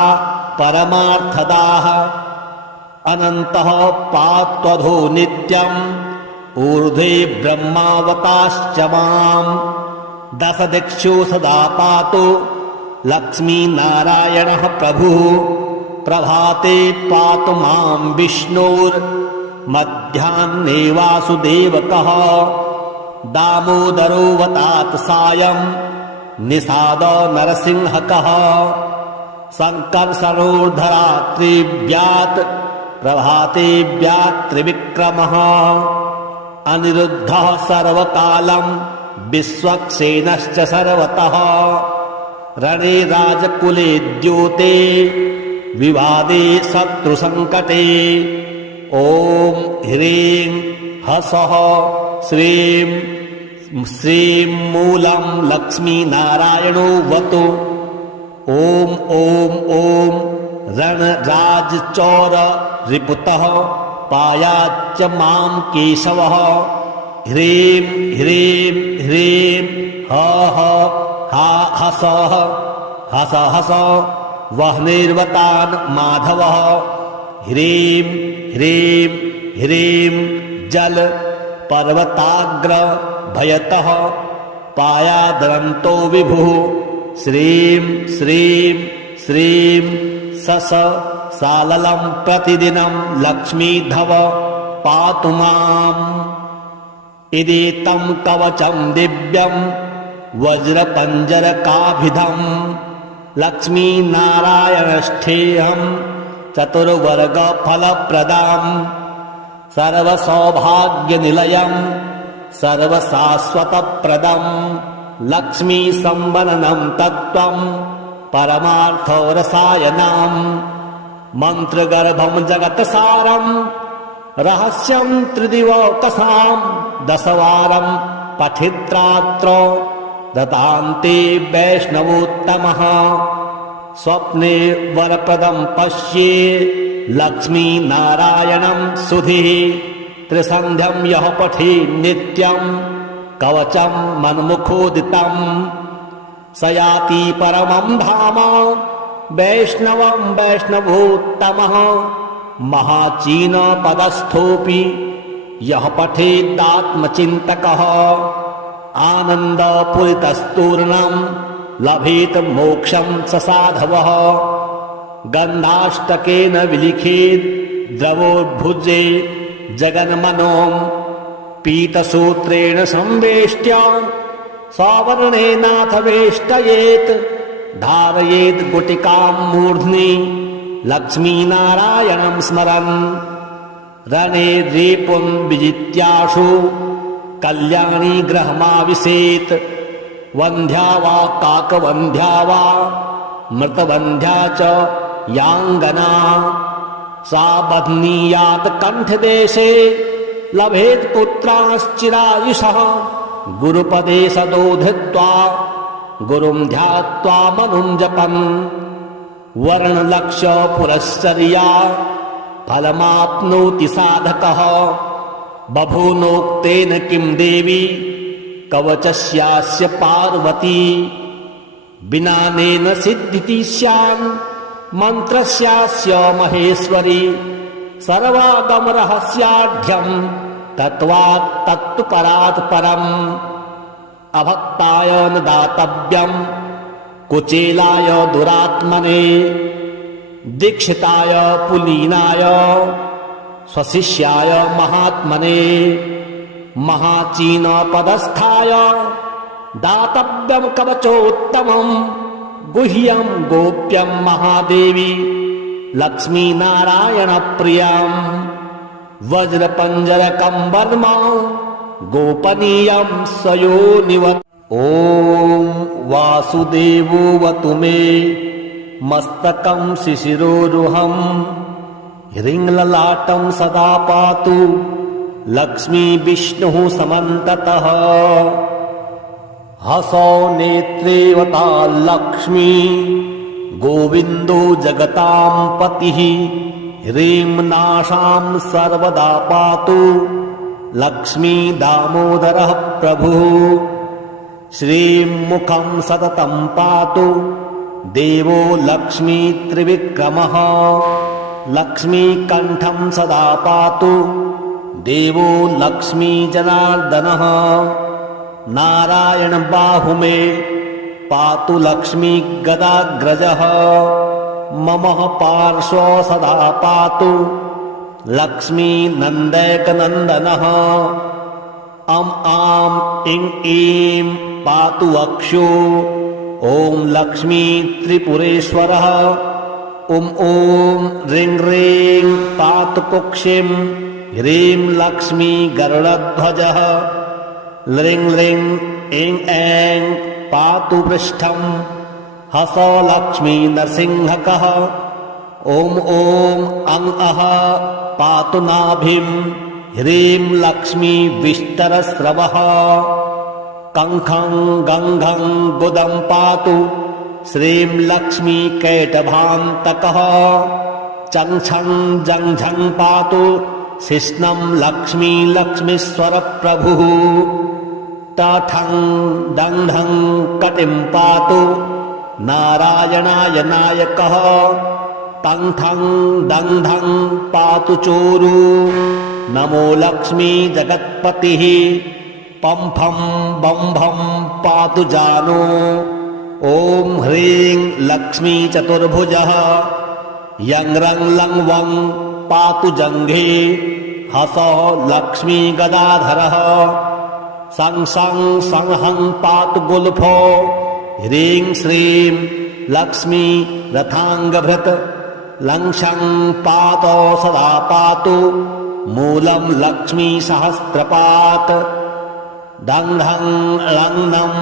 परमार्थदाः अनन्तः पात्वधो नित्यम् ऊर्ध्वे ब्रह्मावताश्च माम् दशदिक्षु सदा पातु लक्ष्मीनारायणः प्रभुः प्रभाते पातु मां विष्णुर्मध्याह्ने वासुदेवकः दामोदरोऽवतात् सायं निषाद नरसिंहकः सङ्कर्षणोर्धरात्रिव्यात् प्रभातेव्यात् त्रिविक्रमः अनिरुद्धः सर्वकालं विश्वक्सेनश्च सर्वतः रणे राजकुले द्योते विवादे शत्रुसङ्कटे ॐ ह्रीं हसः श्रीं श्रीं मूलं लक्ष्मीनारायणो वतु। ॐ ॐ ॐ रणराजचौर रिपुतः पायाच्च मां केशवः। ह्रीं ह्रीं ह्रीं ह ह हा हसः हस हस वह्निर्वतान् माधवः। ह्रीं ह्रीं ह्रीं जल पर्वताग्र भयतः पायादरन्तो विभुः। श्रीं श्रीं श्रीं सस साललं प्रतिदिनं लक्ष्मीधव पातु माम्। इदेतं कवचं दिव्यं वज्रपञ्जरकाभिधं लक्ष्मीनारायणष्ठेयं चतुर्वर्गफलप्रदाम् सर्वसौभाग्यनिलयं सर्वशाश्वतप्रदं लक्ष्मीसम्वननं तत्त्वं परमार्थरसायनम् मन्त्रगर्भं जगत्सारं रहस्यं त्रिदिवकसां दशवारं पठित्रात्र दतान्ते वैष्णवोत्तमः। स्वप्ने वरप्रदं पश्ये लक्ष्मीनारायणं सुधिः त्रिसन्ध्यं यः पठे नित्यं कवचं मन्मुखोदितं स याति परमं धाम वैष्णवं वैष्णवोत्तमः। महाचीनपदस्थोऽपि यः पठेदात्मचिन्तकः आनन्दपूरितस्तूर्णं लभेत मोक्षं स साधवः। गन्धाष्टकेन विलिखेत् द्रवोद्भुजे जगन्मनों पीतसूत्रेण संवेष्ट्य सवर्णेनाथ वेष्टयेत् धारयेत् गुटिकां मूर्ध्नि लक्ष्मीनारायणं स्मरन्। रणे रेपुं विजित्याशु कल्याणी गृहमाविशेत् वन्ध्या वा काकवन्ध्या वा मृतवन्ध्या च याङ्गना सा बध्नीयात् कण्ठदेशे लभेत् पुत्राश्चिरायुषः। गुरुपदे सदोधृत्वा गुरुं ध्यात्वा मनुं जपन् वर्णलक्ष्य पुरश्चर्या फलमाप्नोति साधकः। बभूनोक्तेन किं देवी कवचस्यास्य पार्वती विनानेन सिद्धिति स्यान् मन्त्रस्यास्य महेश्वरी। सर्वागमरहस्याढ्यं तत्त्वात् तत्तु परात् परम् अभक्ताय न दातव्यं कुचेलाय दुरात्मने दीक्षिताय पुलीनाय स्वशिष्याय महात्मने महाचीनपदस्थाय दातव्यं कवचोत्तमं गुह्यं गोप्यं महादेवी लक्ष्मीनारायणप्रियं वज्रपञ्जरकं वर्म गोपनीयं सयोनिवत्। ॐ वासुदेवोऽवतु मे मस्तकं शिशिरोरुहं ह्रीङ्ललाटं सदा पातु लक्ष्मी विष्णुः समन्ततः। हसौ नेत्रेवता लक्ष्मी गोविन्दो जगतां पतिः ह्रीं नाशां सर्वदा पातु लक्ष्मी दामोदरः प्रभुः। श्रीं मुखं सततं पातु देवो लक्ष्मी त्रिविक्रमः लक्ष्मीकण्ठं सदा पातु देवो लक्ष्मी जनार्दनः। नारायण बाहुमे पातु लक्ष्मी गदाग्रजः मम पार्श्व सदा पातु लक्ष्मी नन्दैकनन्दनः। अं आं इं ईं पातु वक्षो ॐ लक्ष्मी त्रिपुरेश्वरः। ॐ ह्रीं ह्रीं पातु कुक्षिं ह्रीं लक्ष्मी गरुडध्वजः। ह्रीं ह्रीं ऐं ऐं पातु पृष्ठं हसौ लक्ष्मी नरसिंहकः। ॐ अं अः पातु नाभिं ह्रीं लक्ष्मी विष्टरस्रवः। कंखं गंघं गुदं पातु श्रीं लक्ष्मी कैटभान्तकः। चङ्छं जङ्झं पातु शिश्नं लक्ष्मी लक्ष्मीश्वर प्रभुः। तठं दण्ढं कटिं पातु नारायणाय नायकः। तंठं दण्ढं पातु चोरु नमो लक्ष्मी जगत्पतिः। पंफं बंभं पातु जानो ॐ ह्रीं लक्ष्मी चतुर्भुजः। यं रं लं वं पातु जङ्घे हसः लक्ष्मी गदाधरः। सं सं संहं पातु गुल्फो ह्रीं श्रीं लक्ष्मी रथाङ्गभृत्। लं शं पातौ सदा पातु मूलं लक्ष्मी सहस्रपात्। दङ्ढं लग्नं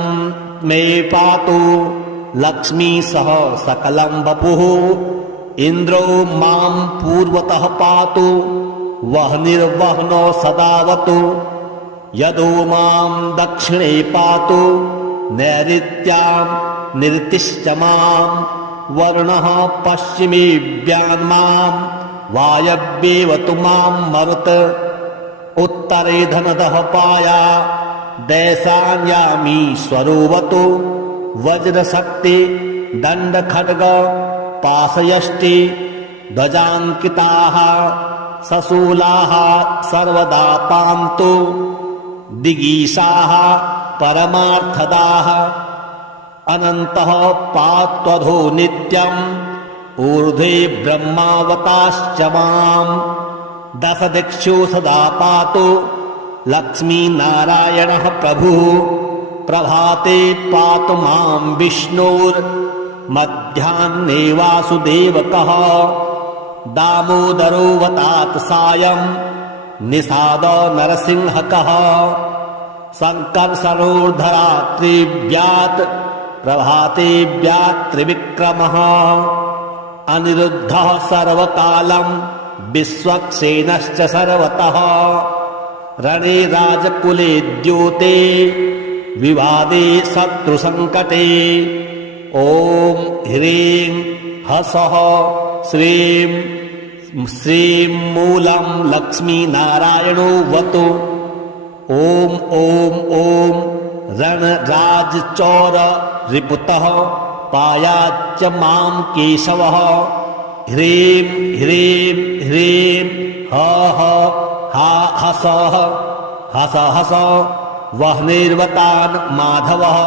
मे पातु लक्ष्मी सह सकलं वपुः। इन्द्रो मां पूर्वतः पातु वह्निर्वह्नो सदावतु। यदो मां दक्षिणे पातु नैऋत्यां निरतिश्च मां। वरुणः पश्चिमे व्यान्मां वायव्येवतु मां मरुत्। उत्तरे धनदः पाया दैशान्यामीश्वरोऽवतु। वज्रशक्ति दण्डखड्ग पाशयष्टि ध्वजाङ्किताः सशूलाः सर्वदा पान्तु। दिगीशाः परमार्थदाः अनन्तः पात्वधो नित्यम्। ऊर्ध्वे ब्रह्मावताश्च माम्। दशदिक्षु सदा पातु लक्ष्मीनारायणः प्रभुः। प्रभाते पातु मां विष्णुर्मध्याह्ने वासुदेवकः। दामोदरोऽवतात् सायं निषादो नरसिंहकः। सङ्कर्षणोर्धरात्रिव्यात् प्रभातेव्यात् त्रिविक्रमः। अनिरुद्धः सर्वकालं विश्वक्सेनश्च सर्वतः। रणे राजकुले द्योते विवादे शत्रुसङ्कटे। ॐ ह्रीं हसः श्रीं श्रीं मूलं लक्ष्मीनारायणो वतु। ॐ ॐ ॐ रणराजचौर रिपुतः पायाच्च मां केशवः। ह्रीं ह्रीं ह्रीं ह ह हा हसः हस हस वह्निर्वतान् माधवः।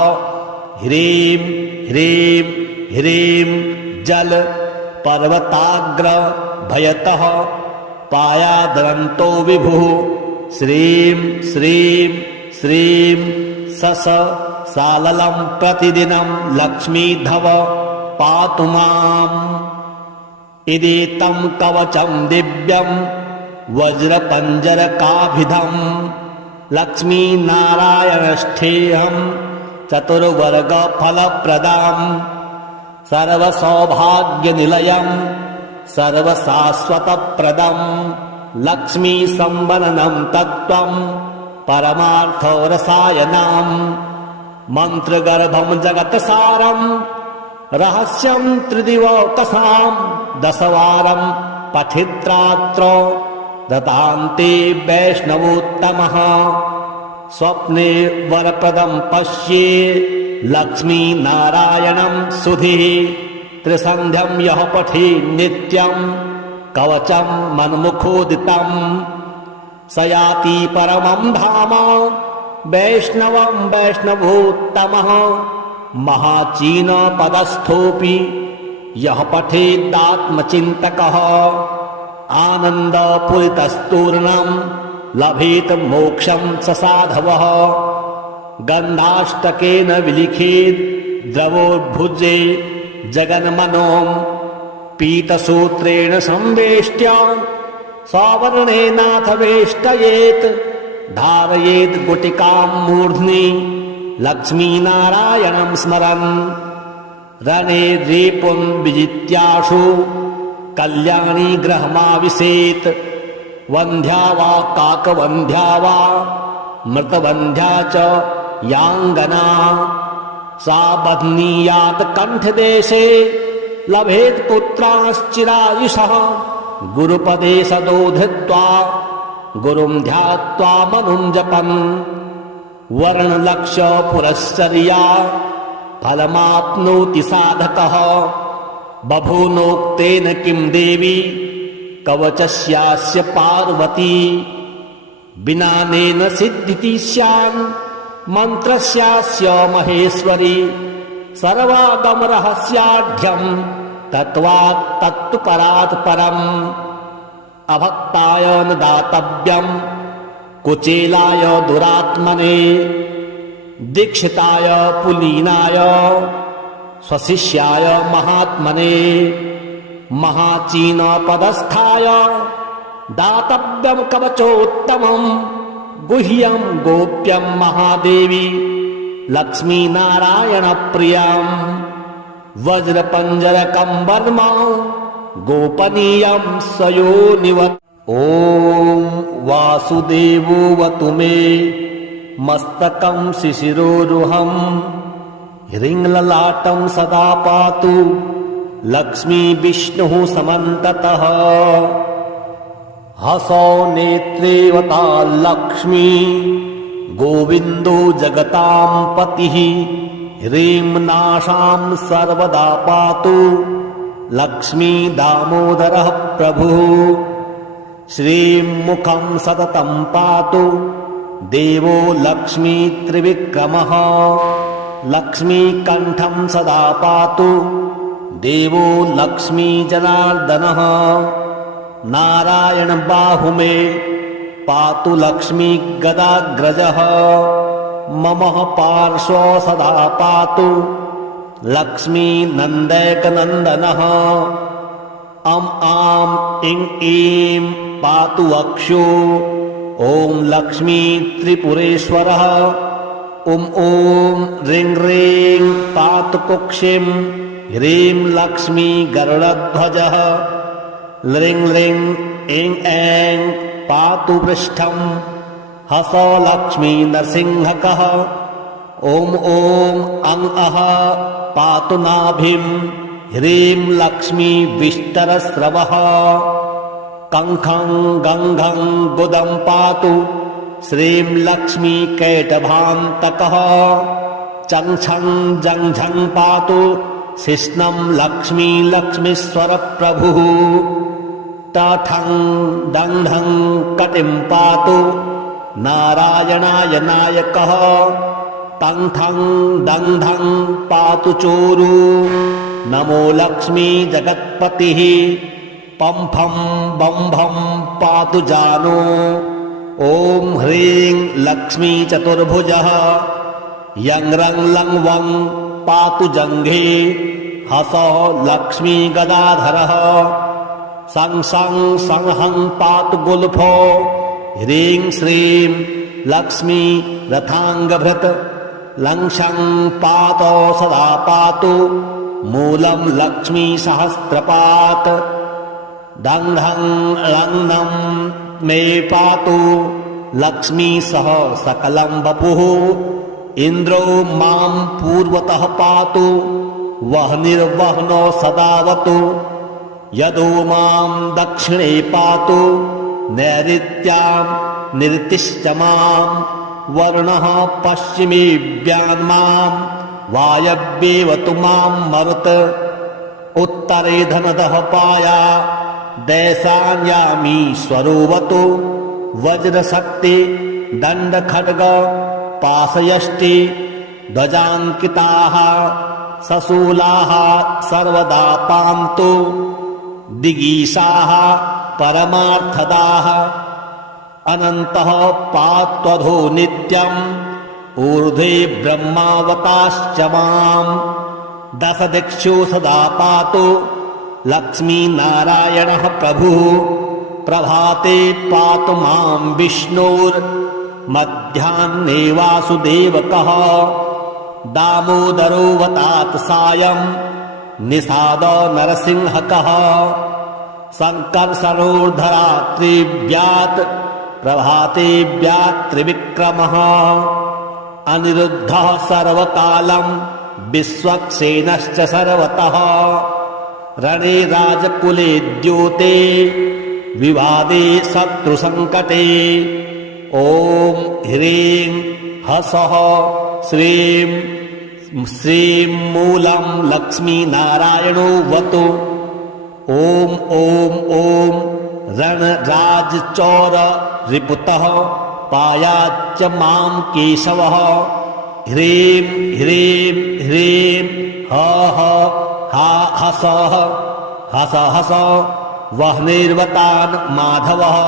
ह्रीं ह्रीं ह्रीं जल पर्वताग्र भयतः पायादरन्तो विभुः। श्रीं श्रीं श्रीं सस साललं प्रतिदिनं लक्ष्मीधव पातु माम्। इदेतं कवचं दिव्यं वज्रपञ्जरकाभिधम्। लक्ष्मीनारायणष्ठेयं चतुर्वर्गफलप्रदाम्। सर्वसौभाग्यनिलयं सर्वशाश्वतप्रदम्। लक्ष्मीसंवदनं तत्त्वं परमार्थरसायनम्। मन्त्रगर्भं जगत्सारं रहस्यं त्रिदिवकसां। दशवारं पठित्रात्र दतान्ते वैष्णवोत्तमः। स्वप्ने वरप्रदं पश्ये लक्ष्मीनारायणं सुधिः। त्रिसन्ध्यं यः पठे नित्यं कवचं मन्मुखोदितं। स याति परमं धाम वैष्णवं वैष्णवोत्तमः। महाचीनपदस्थोऽपि यः पठेदात्मचिन्तकः। आनन्दपूरितस्तूर्णं लभेत मोक्षं स साधवः। गन्धाष्टकेन विलिखेत् द्रवोद्भुजे जगन्मनोम्। पीतसूत्रेण संवेष्ट्य सवर्णेनाथ वेष्टयेत्। धारयेत् गुटिकां मूर्ध्नि लक्ष्मीनारायणं स्मरन्। रणे रेपुं विजित्याशु कल्याणी गृहमाविशेत्। वन्ध्या वा काकवन्ध्या वा मृतवन्ध्या च याङ्गना सा बध्नीयात् कण्ठदेशे लभेत् पुत्रांश्चिरायुषः गुरुपदे सदो धृत्वा गुरुं ध्यात्वा मनुं जपन् वर्णलक्ष्य पुरश्चर्या फलमाप्नोति साधकः बभूनोक्तेन किं देवी कवचस्यास्य पार्वती विनानेन सिद्धिति स्यान् मन्त्रस्यास्य महेश्वरी सर्वागमरहस्याढ्यम् तत्त्वात् तत्तु परात् परम् अभक्ताय न दातव्यम् कुचेलाय दुरात्मने दीक्षिताय पुलीनाय स्वशिष्याय महात्मने महाचीनपदस्थाय दातव्यम् कवचोत्तमम् गुह्यम् गोप्यम् महादेवी लक्ष्मीनारायणप्रियम् वज्रपञ्जरकम् वर्म गोपनीयम् सयोनिवत् ॐ वासुदेवोऽवतु मे मस्तकम् शिशिरोरुहम् ह्रीङ्ललाटं सदा पातु लक्ष्मी विष्णुः समन्ततः हसौ नेत्रेवता लक्ष्मी गोविन्दो जगतां पतिः ह्रीं नाशां सर्वदा पातु लक्ष्मी दामोदरः प्रभुः श्रीं मुखं सततं पातु देवो लक्ष्मी त्रिविक्रमः लक्ष्मीकण्ठं सदा पातु देवो लक्ष्मी जनार्दनः नारायण बाहुमे पातु लक्ष्मी गदाग्रजः मम पार्श्व सदा पातु लक्ष्मी नन्दैकनन्दनः अम् आम् इं ईं पातु वक्षो ॐ लक्ष्मी त्रिपुरेश्वरः ॐ ह्रीं ह्रीं पातु कुक्षिं ह्रीं लक्ष्मी गरुडध्वजः ह्रीं ह्रीं ऐं ऐं पातु पृष्ठम् हसौ लक्ष्मी नरसिंहकः ॐ अं अः पातु नाभिं ह्रीं लक्ष्मी विष्टरस्रवः कङ्खं गङ्घं गुदं पातु श्रीं लक्ष्मी कैटभान्तकः चङ्छं जङ्झं पातु शिश्नं लक्ष्मी लक्ष्मीश्वर प्रभुः तठं दण्ढं कटिं पातु नारायणाय नायकः तङ्ठं दण्ढं पातु चोरु नमो लक्ष्मी जगत्पतिः पम्फं बम्भं पातु जानो ॐ ह्रीं लक्ष्मी चतुर्भुजः यं रं लं वं पातु जङ्घे हसौ लक्ष्मी गदाधरः सं सं संहं पातु गुल्फो ह्रीं श्रीं लक्ष्मी रथाङ्गभृत् लङ्शं पातौ सदा पातु मूलं लक्ष्मी सहस्रपात् दङ्ढं लग्नं मे पातु लक्ष्मी सह सकलं वपुः इन्द्रो मां पूर्वतः पातु वह्निर्वह्नो सदावतु यदो मां दक्षिणे पातु नैऋत्यां निरतिश्च मां वरुणः पश्चिमेऽव्यान्मां वायव्येवतु मां मरुत् उत्तरे धनदः पाया दैशान्यामीश्वरोऽवतु वज्रशक्ति दण्डखड्ग पाशयष्टि ध्वजाङ्किताः सशूलाः सर्वदा पान्तु दिगीशाः परमार्थदाः अनन्तः पात्वधो नित्यम् ऊर्ध्वे ब्रह्मावताश्च माम् दशदिक्षु सदा पातु लक्ष्मीनारायणः प्रभुः प्रभाते पातु मां विष्णुर्मध्याह्ने वासुदेवकः दामोदरोऽवतात् सायं निषाद नरसिंहकः सङ्कर्षणोर्धरात्रिव्यात् प्रभातेव्यात् त्रिविक्रमः अनिरुद्धः सर्वकालं विश्वक्सेनश्च सर्वतः रणे राजकुले द्यूते विवादे शत्रुसङ्कटे ॐ ह्रीं हसः श्रीं श्रीं मूलं लक्ष्मीनारायणो वतु ॐ ॐ ॐ रणराजचौर रिपुतः पायाच्च मां केशवः ह्रीं ह्रीं ह्रीं ह हा हसः हस हस वह्निर्वतान् माधवः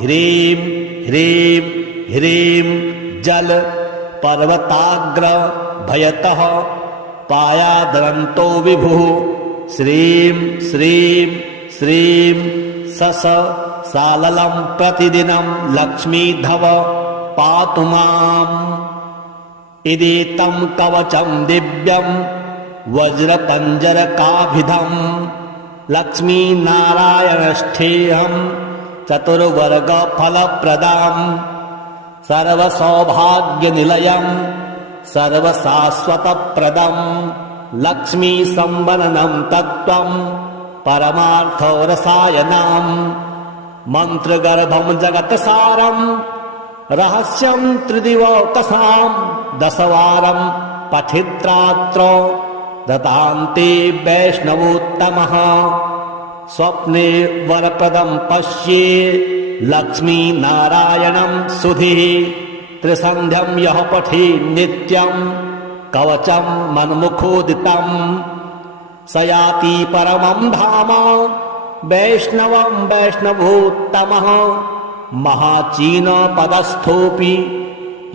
ह्रीं ह्रीं ह्रीं जल पर्वताग्र भयतः पायादरन्तो विभुः श्रीं श्रीं श्रीं सस साललं प्रतिदिनं लक्ष्मीधव पातु माम् इदेतं कवचं दिव्यं वज्रपञ्जरकाभिधं लक्ष्मीनारायणष्ठेयं चतुर्वर्गफलप्रदाम् सर्वसौभाग्यनिलयं सर्वशाश्वतप्रदं लक्ष्मीसम्वननं तत्त्वं परमार्थरसायनम् मन्त्रगर्भं जगत्सारं रहस्यं त्रिदिवकसां दशवारं पठित्रात्र दतान्ते वैष्णवोत्तमः स्वप्ने वरप्रदं पश्ये लक्ष्मीनारायणं सुधिः त्रिसन्ध्यं यः पठि नित्यं कवचं मन्मुखोदितं स याति परमं धाम वैष्णवं वैष्णवोत्तमः महाचीनपदस्थोऽपि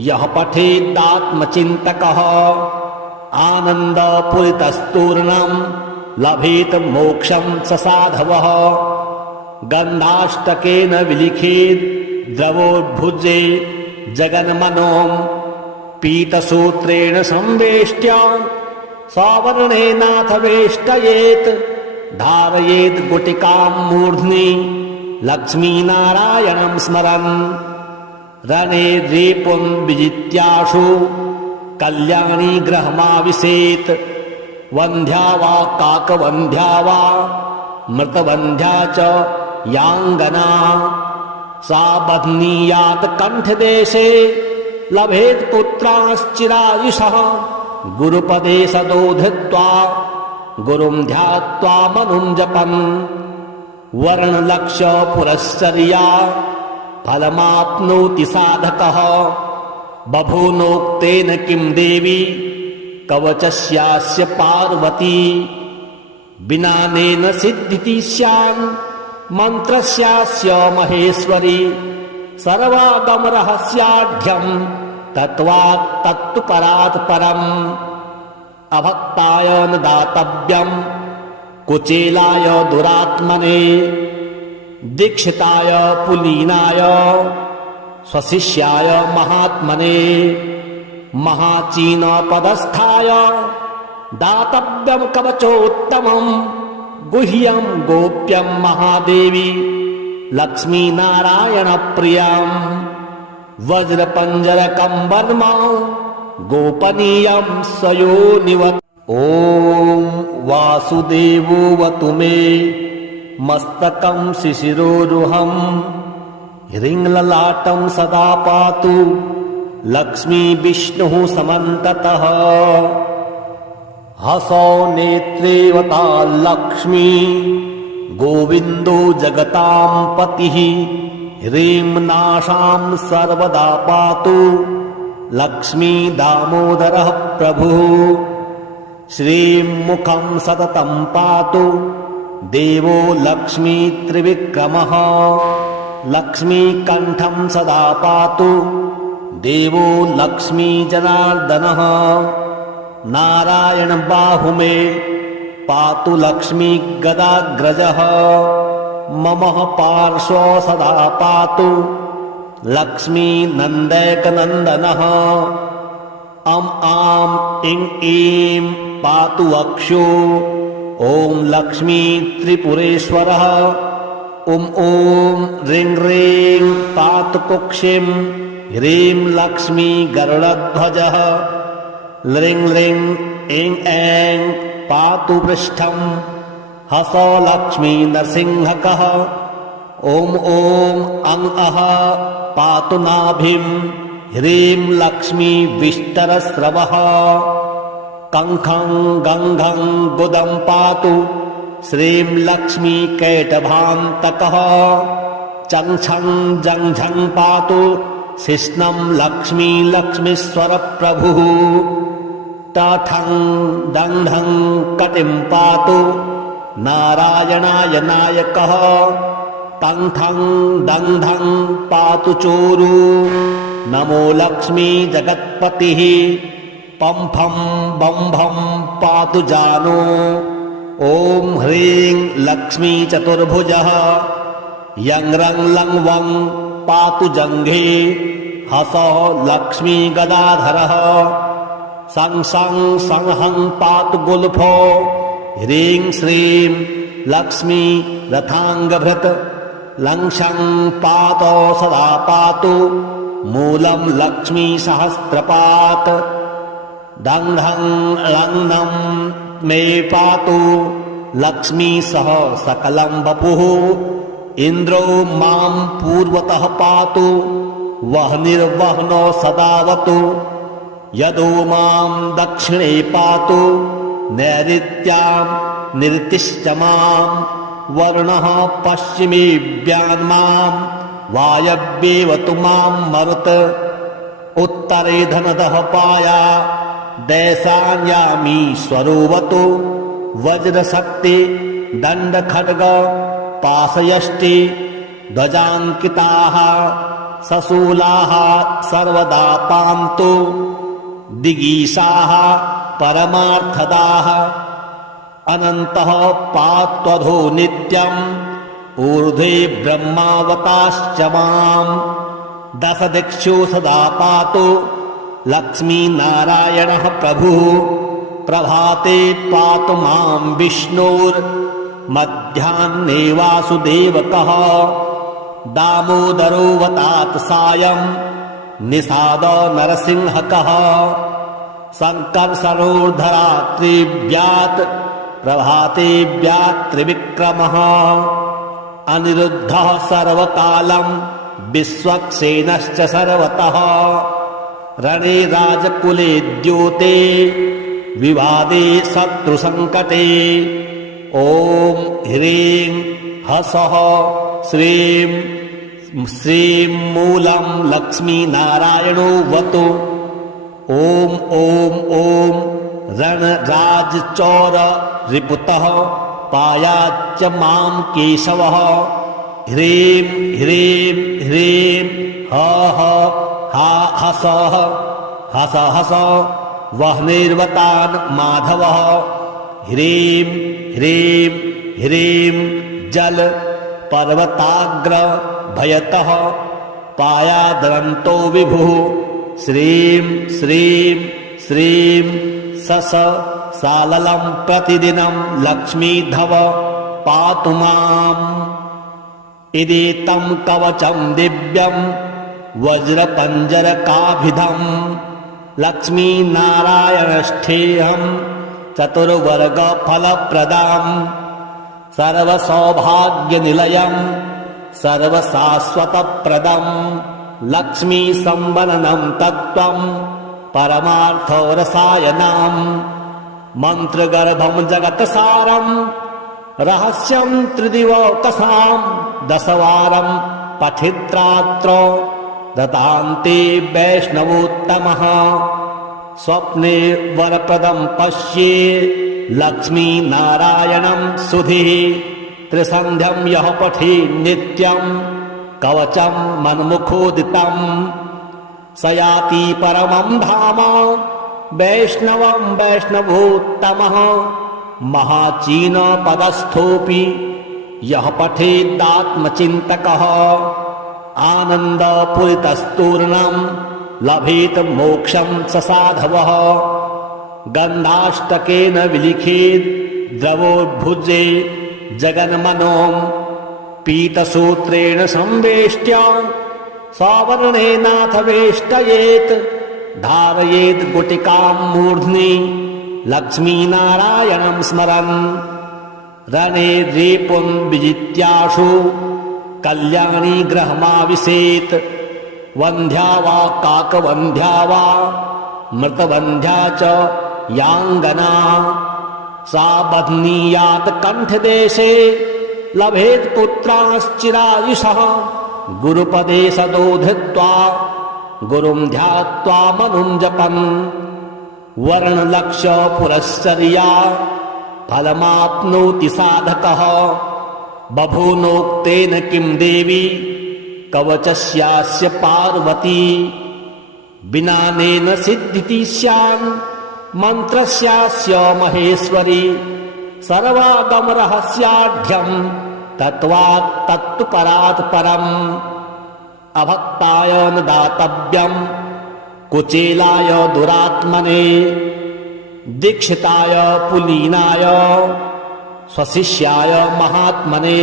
यः पठेदात्मचिन्तकः आनन्दपूरितस्तूर्णं लभेत मोक्षं स साधवः गन्धाष्टकेन विलिखेत् द्रवोद्भुजे जगन्मनों पीतसूत्रेण संवेष्ट्य सवर्णेनाथ वेष्टयेत् धारयेत् गुटिकां मूर्ध्नि लक्ष्मीनारायणं स्मरन् रणे रेपुं विजित्याशु कल्याणी गृहमाविशेत् वन्ध्या वा काकवन्ध्या वा मृतवन्ध्या च याङ्गना सा बध्नीयात् कण्ठदेशे लभेत् पुत्राश्चिरायुषः गुरुपदे सदोधृत्वा गुरुं ध्यात्वा मनुं जपन् वर्णलक्ष्य पुरश्चर्या फलमाप्नोति साधकः बभूनोक्तेन किं देवी कवचस्यास्य पार्वती विनानेन सिद्धिति स्यान् मन्त्रस्यास्य महेश्वरी सर्वागमरहस्याढ्यं तत्त्वात् तत्तु परात् परम् अभक्ताय न दातव्यं कुचेलाय दुरात्मने दीक्षिताय पुलीनाय स्वशिष्याय महात्मने महाचीनपदस्थाय दातव्यं कवचोत्तमं गुह्यं गोप्यं महादेवी लक्ष्मीनारायणप्रियं वज्रपञ्जरकं वर्म गोपनीयं सयोनिवत् ॐ वासुदेवोऽवतु मे मस्तकं शिशिरोरुहं ह्रीङ्ललाटं सदा पातु लक्ष्मी विष्णुः समन्ततः हसौ नेत्रेवता लक्ष्मी गोविन्दो जगतां पतिः ह्रीं नाशां सर्वदा पातु लक्ष्मी दामोदरः प्रभुः श्रीं मुखं सततं पातु देवो लक्ष्मी त्रिविक्रमः लक्ष्मीकण्ठं सदा पातु देवो लक्ष्मी जनार्दनः नारायण बाहुमे पातु लक्ष्मी गदाग्रजः मम पार्श्व सदा पातु लक्ष्मी नन्दैकनन्दनः अं आं इं ईं पातु वक्षो ॐ लक्ष्मी त्रिपुरेश्वरः ॐ ॐ ह्रीं ह्रीं पातु कुक्षिं ह्रीं लक्ष्मी गरुडध्वजः ल्रीं ल्रीं ऐं ऐं पातु पृष्ठं हसो लक्ष्मी नरसिंहकः ॐ ॐ अं अः पातु नाभिं ह्रीं लक्ष्मी विष्टरस्रवः कङ्खं गङ्घं गुदं पातु श्रीं लक्ष्मी कैटभान्तकः चङ्छं जङ्झं पातु शिश्नं लक्ष्मी लक्ष्मीश्वरप्रभुः टठं दण्ढं कटिं पातु नारायणाय नायकः तङ्ठं दङ्धं पातु चोरु नमो लक्ष्मी जगत्पतिः पम्फं बम्भं पातु जानो ॐ ह्रीं लक्ष्मी चतुर्भुजः यं रं लं वं पातु जङ्घे हसः लक्ष्मी गदाधरः सं सं संहं पातु गुल्फो ह्रीं श्रीं लक्ष्मी रथाङ्गभृत् लं शं पातो सदा पातु मूलं लक्ष्मी सहस्रपात् दङ्ढं लग्नं मे पातु लक्ष्मी सह सकलं वपुः इन्द्रो मां पूर्वतः पातु वह्निर्वह्नो सदावतु यदो मां दक्षिणे पातु नैऋत्यां निरतिश्च मां वरुणः पश्चिमेऽव्यान्मां वायव्येवतु मां मरुत् उत्तरे धनदः पाया दैशान्यामीश्वरोऽवतु वज्रशक्ति दण्डखड्ग पाशयष्टि ध्वजाङ्किताः सशूलाः सर्वदा पान्तु दिगीशाः परमार्थदाः अनन्तः पात्वधो नित्यम् ऊर्ध्वे ब्रह्मावताश्च माम् दशदिक्षु सदा पातु लक्ष्मीनारायणः प्रभुः प्रभाते पातु मां विष्णुर्मध्याह्ने वासुदेवकः दामोदरोऽवतात् सायं निषाद नरसिंहकः सङ्कर्षणोर्धरात्रिव्यात् प्रभातेव्यात् त्रिविक्रमः अनिरुद्धः सर्वकालं विश्वक्सेनश्च सर्वतः रणे राजकुले द्योते विवादे शत्रुसङ्कटे ॐ ह्रीं हसः श्रीं श्रीं मूलं लक्ष्मीनारायणो वतु ॐ ॐ ॐ रणराजचौर रिपुतः पायाच्च मां केशवः ह्रीं ह्रीं ह्रीं ह ह हा हसः हस हस वह्निर्वतान् माधवः ह्रीं ह्रीं ह्रीं जल पर्वताग्र भयतः पायादरन्तो विभुः श्रीं श्रीं श्रीं सस साललं प्रतिदिनं लक्ष्मीधव पातु माम् इदेतं कवचं दिव्यं वज्रपञ्जरकाभिधं लक्ष्मीनारायणष्ठेऽहं चतुर्वर्गफलप्रदां सर्वसौभाग्यनिलयं सर्वशाश्वतप्रदं लक्ष्मीसम्वननं तत्त्वं परमार्थरसायनं मन्त्रगर्भं जगत्सारं रहस्यं त्रिदिवकसां दशवारं पठित्रात्र दतान्ते वैष्णवोत्तमः स्वप्ने वरप्रदं पश्ये लक्ष्मीनारायणं सुधिः त्रिसन्ध्यं यः पठि नित्यं कवचं मन्मुखोदितं स याति परमं धाम वैष्णवं वैष्णवोत्तमः महाचीनपदस्थोऽपि यः पठेदात्मचिन्तकः आनन्दपूरितस्तूर्णं लभेत मोक्षं स साधवः गन्धाष्टकेन विलिखेत् द्रवोद्भुजे जगन्मनों पीतसूत्रेण संवेष्ट्य सवर्णेनाथ वेष्टयेत् धारयेत् गुटिकां मूर्ध्नि लक्ष्मीनारायणं स्मरन् रणे रेपुं विजित्याशु कल्याणी गृहमाविशेत् वन्ध्या वा काकवन्ध्या वा मृतवन्ध्या च याङ्गना सा बध्नीयात् कण्ठदेशे लभेत् पुत्राश्चिरायुषः गुरुपदे सदो धृत्वा गुरुं ध्यात्वा मनुं जपन् वर्णलक्ष्य पुरश्चर्या फलमाप्नोति साधकः बभूनोक्तेन किं देवी कवचस्यास्य पार्वती विनानेन सिद्धिति स्यान् मन्त्रस्यास्य महेश्वरी सर्वागमरहस्याढ्यं तत्त्वात् तत्तु परात् परम् अभक्ताय न दातव्यं कुचेलाय दुरात्मने दीक्षिताय पुलीनाय स्वशिष्याय महात्मने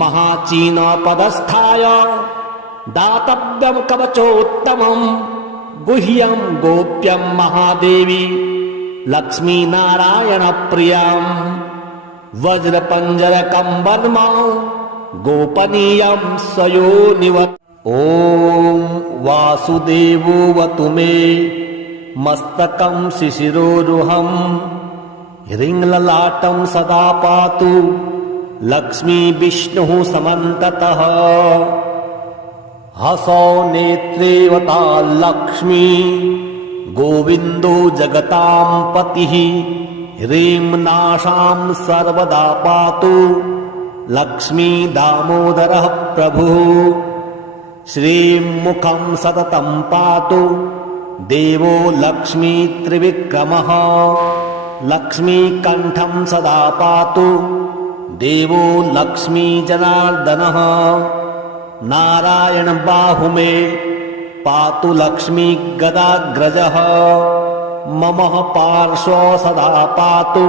महाचीनपदस्थाय दातव्यं कवचोत्तमं गुह्यं गोप्यं महादेवी लक्ष्मीनारायणप्रियं वज्रपञ्जरकं वर्म गोपनीयं सयोनिवत् ॐ वासुदेवोऽवतु मे मस्तकं शिशिरोरुहं ह्रीङ्ललाटं सदा पातु लक्ष्मी विष्णुः समन्ततः हसौ नेत्रेवता लक्ष्मी गोविन्दो जगतां पतिः ह्रीं नाशां सर्वदा पातु लक्ष्मी दामोदरः प्रभुः श्रीं मुखं सततं पातु देवो लक्ष्मी त्रिविक्रमः लक्ष्मीकण्ठं सदा पातु देवो लक्ष्मी जनार्दनः नारायण बाहुमे पातु लक्ष्मी गदाग्रजः मम पार्श्व सदा पातु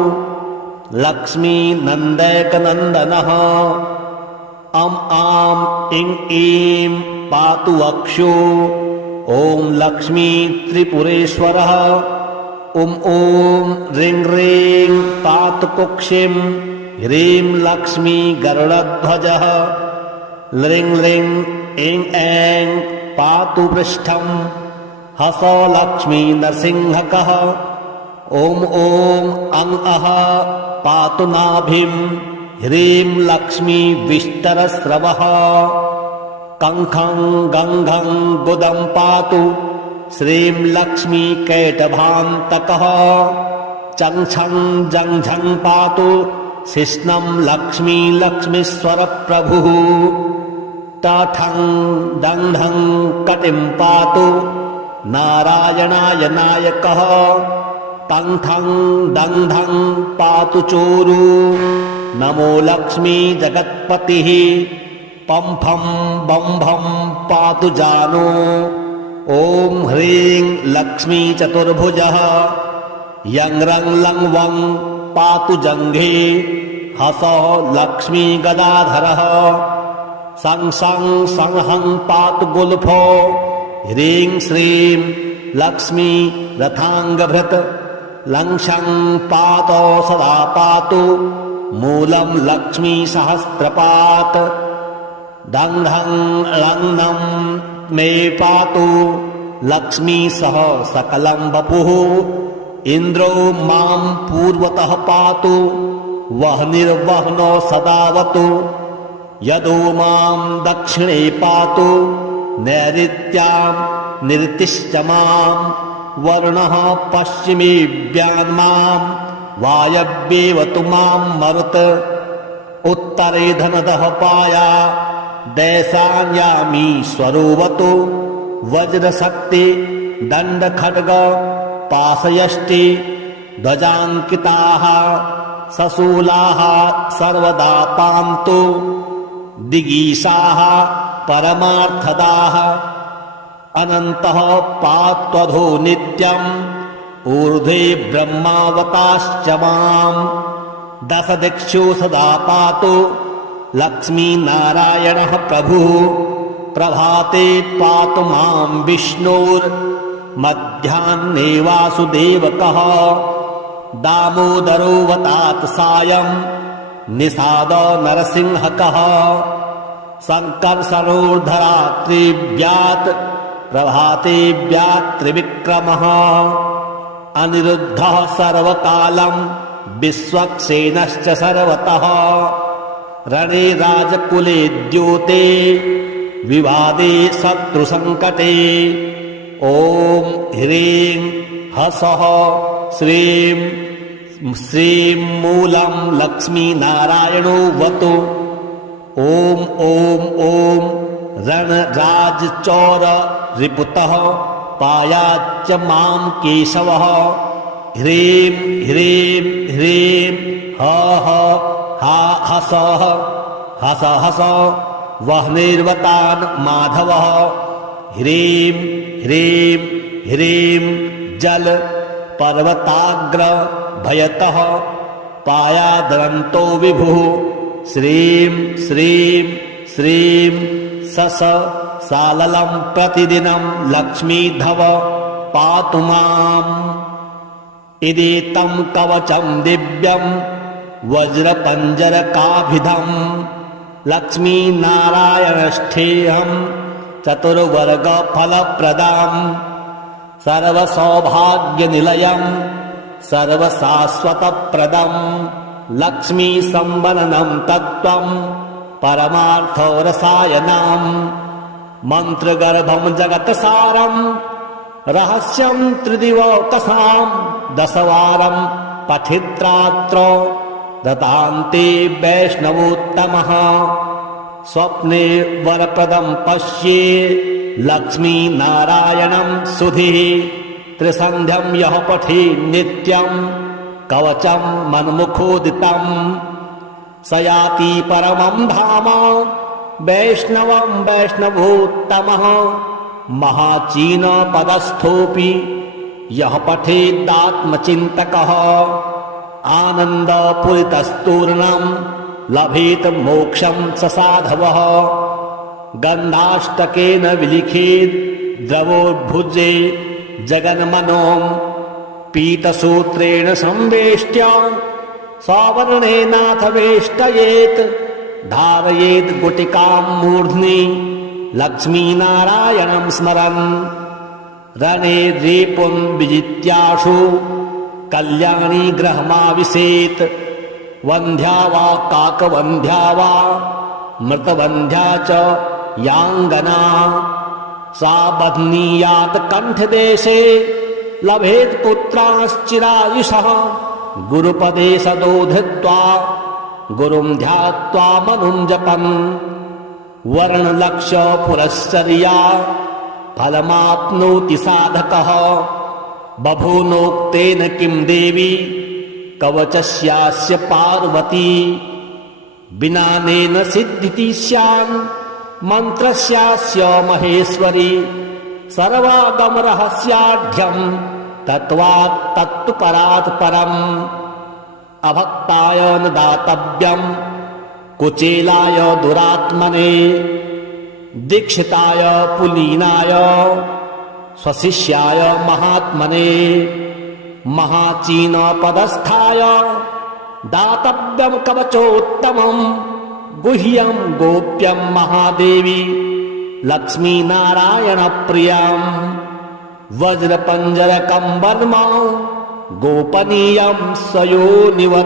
लक्ष्मी नन्दैकनन्दनः अं आं इं ईं पातु वक्षो ॐ लक्ष्मी त्रिपुरेश्वरः ॐ ह्रीं ह्रीं पातु कुक्षिं ह्रीं लक्ष्मी गरुडध्वजः ह्रीं ह्रीं ऐं ऐं पातु पृष्ठं हसौ लक्ष्मी नरसिंहकः ॐ अं अः पातु नाभिं ह्रीं लक्ष्मी विष्टरस्रवः कङ्खं गङ्घं गुदं पातु श्रीं लक्ष्मी कैटभान्तकः चङ्छं जङ्झं पातु शिश्नं लक्ष्मी लक्ष्मीश्वरप्रभुः टाठं दण्ढं कटिं पातु नारायणाय नायकः तङ्ठं दङ्ढं पातु चोरु नमो लक्ष्मी जगत्पतिः पम्फं बम्भं पातु जानो ॐ ह्रीं लक्ष्मी चतुर्भुजः यं रं लं वं पातु जङ्घे हसौ लक्ष्मी गदाधरः सं सं संहं पातु गुल्फो ह्रीं श्रीं लक्ष्मी रथाङ्गभृत् लङ्क्षं पातौ सदा पातु मूलं लक्ष्मी सहस्रपात् दङ्ढं लग्नं मे पातु लक्ष्मी सह सकलं वपुः इन्द्रो मां पूर्वतः पातु वह्निर्वह्नो सदावतु यदो मां दक्षिणे पातु नैऋत्यां निरतिश्च मां वरुणः पश्चिमेऽव्यान्मां वायव्येवतु मां मरुत् उत्तरे धनदः पाया दैशान्यामीश्वरोऽवतु वज्रशक्ति दण्डखड्ग पाशयष्टि ध्वजाङ्किताः सशूलाः सर्वदा पान्तु दिगीशाः परमार्थदाः अनन्तः पात्वधो नित्यम् ऊर्ध्वे ब्रह्मावताश्च माम् दशदिक्षु सदा पातु लक्ष्मीनारायणः प्रभुः प्रभाते पातु मां विष्णुर्मध्याह्ने वासुदेवकः दामोदरोऽवतात् सायं निषाद नरसिंहकः संकर्षणोर्धरात्रिव्यात् प्रभाते व्यात् त्रिविक्रमः अनिरुद्धः सर्वकालं विश्वक्सेनश्च सर्वतः रणे राजकुले द्योते विवादे शत्रुसङ्कटे ॐ ह्रीं हसः श्रीं श्रीं मूलं लक्ष्मीनारायणो वतु ॐ ॐ ॐ रणराजचौर रिपुतः पायाच्च मां केशवः ह्रीं ह्रीं ह्रीं ह हा हसः हस हस वह्निर्वतान् माधवः ह्रीं ह्रीं ह्रीं जल पर्वताग्र भयतः पायादरन्तो विभुः श्रीं श्रीं श्रीं सस साललं प्रतिदिनं लक्ष्मीधव पातु माम् इदेतं कवचं दिव्यं वज्रपञ्जरकाभिधं लक्ष्मीनारायणष्ठेयं चतुर्वर्गफलप्रदां सर्वसौभाग्यनिलयं सर्वशाश्वतप्रदं लक्ष्मीसम्वननं तत्त्वं परमार्थरसायनम् मन्त्रगर्भं जगत्सारं रहस्यं त्रिदिवकसां दशवारं पठित्रात्र दतान्ते वैष्णवोत्तमः स्वप्ने वरप्रदं पश्ये लक्ष्मीनारायणं सुधिः त्रिसन्ध्यं यः पठे नित्यं कवचं मन्मुखोदितं स याति परमं धाम वैष्णवं वैष्णवोत्तमः महाचीनपदस्थोऽपि यः पठेदात्मचिन्तकः आनन्दपूरितस्तूर्णं लभेत मोक्षं स साधवः गन्धाष्टकेन विलिखेत् द्रवोद्भुजे जगन्मनों पीतसूत्रेण संवेष्ट्य सवर्णेनाथ वेष्टयेत् धारयेत् गुटिकां मूर्ध्नि लक्ष्मीनारायणं स्मरन् रणे रेपुं विजित्याशु कल्याणी गृहमाविशेत् वन्ध्या वा काकवन्ध्या वा मृतवन्ध्या च याङ्गना सा बध्नीयात् कण्ठदेशे लभेत् पुत्राश्चिरायुषः गुरुपदे सदोधृत्वा गुरुं ध्यात्वा मनुं जपन् वर्णलक्ष्य पुरश्चर्या फलमाप्नोति साधकः बभूनोक्तेन किं देवी कवचस्यास्य पार्वती विनानेन सिद्धिति स्यान् मन्त्रस्यास्य महेश्वरी सर्वागमरहस्याढ्यं तत्त्वात् तत्तु परात् परम् अभक्ताय न दातव्यं कुचेलाय दुरात्मने दीक्षिताय पुलीनाय स्वशिष्याय महात्मने महाचीनपदस्थाय दातव्यं कवचोत्तमं गुह्यं गोप्यं महादेवी लक्ष्मीनारायणप्रियं वज्रपञ्जरकं वर्म गोपनीयं स योनिवत्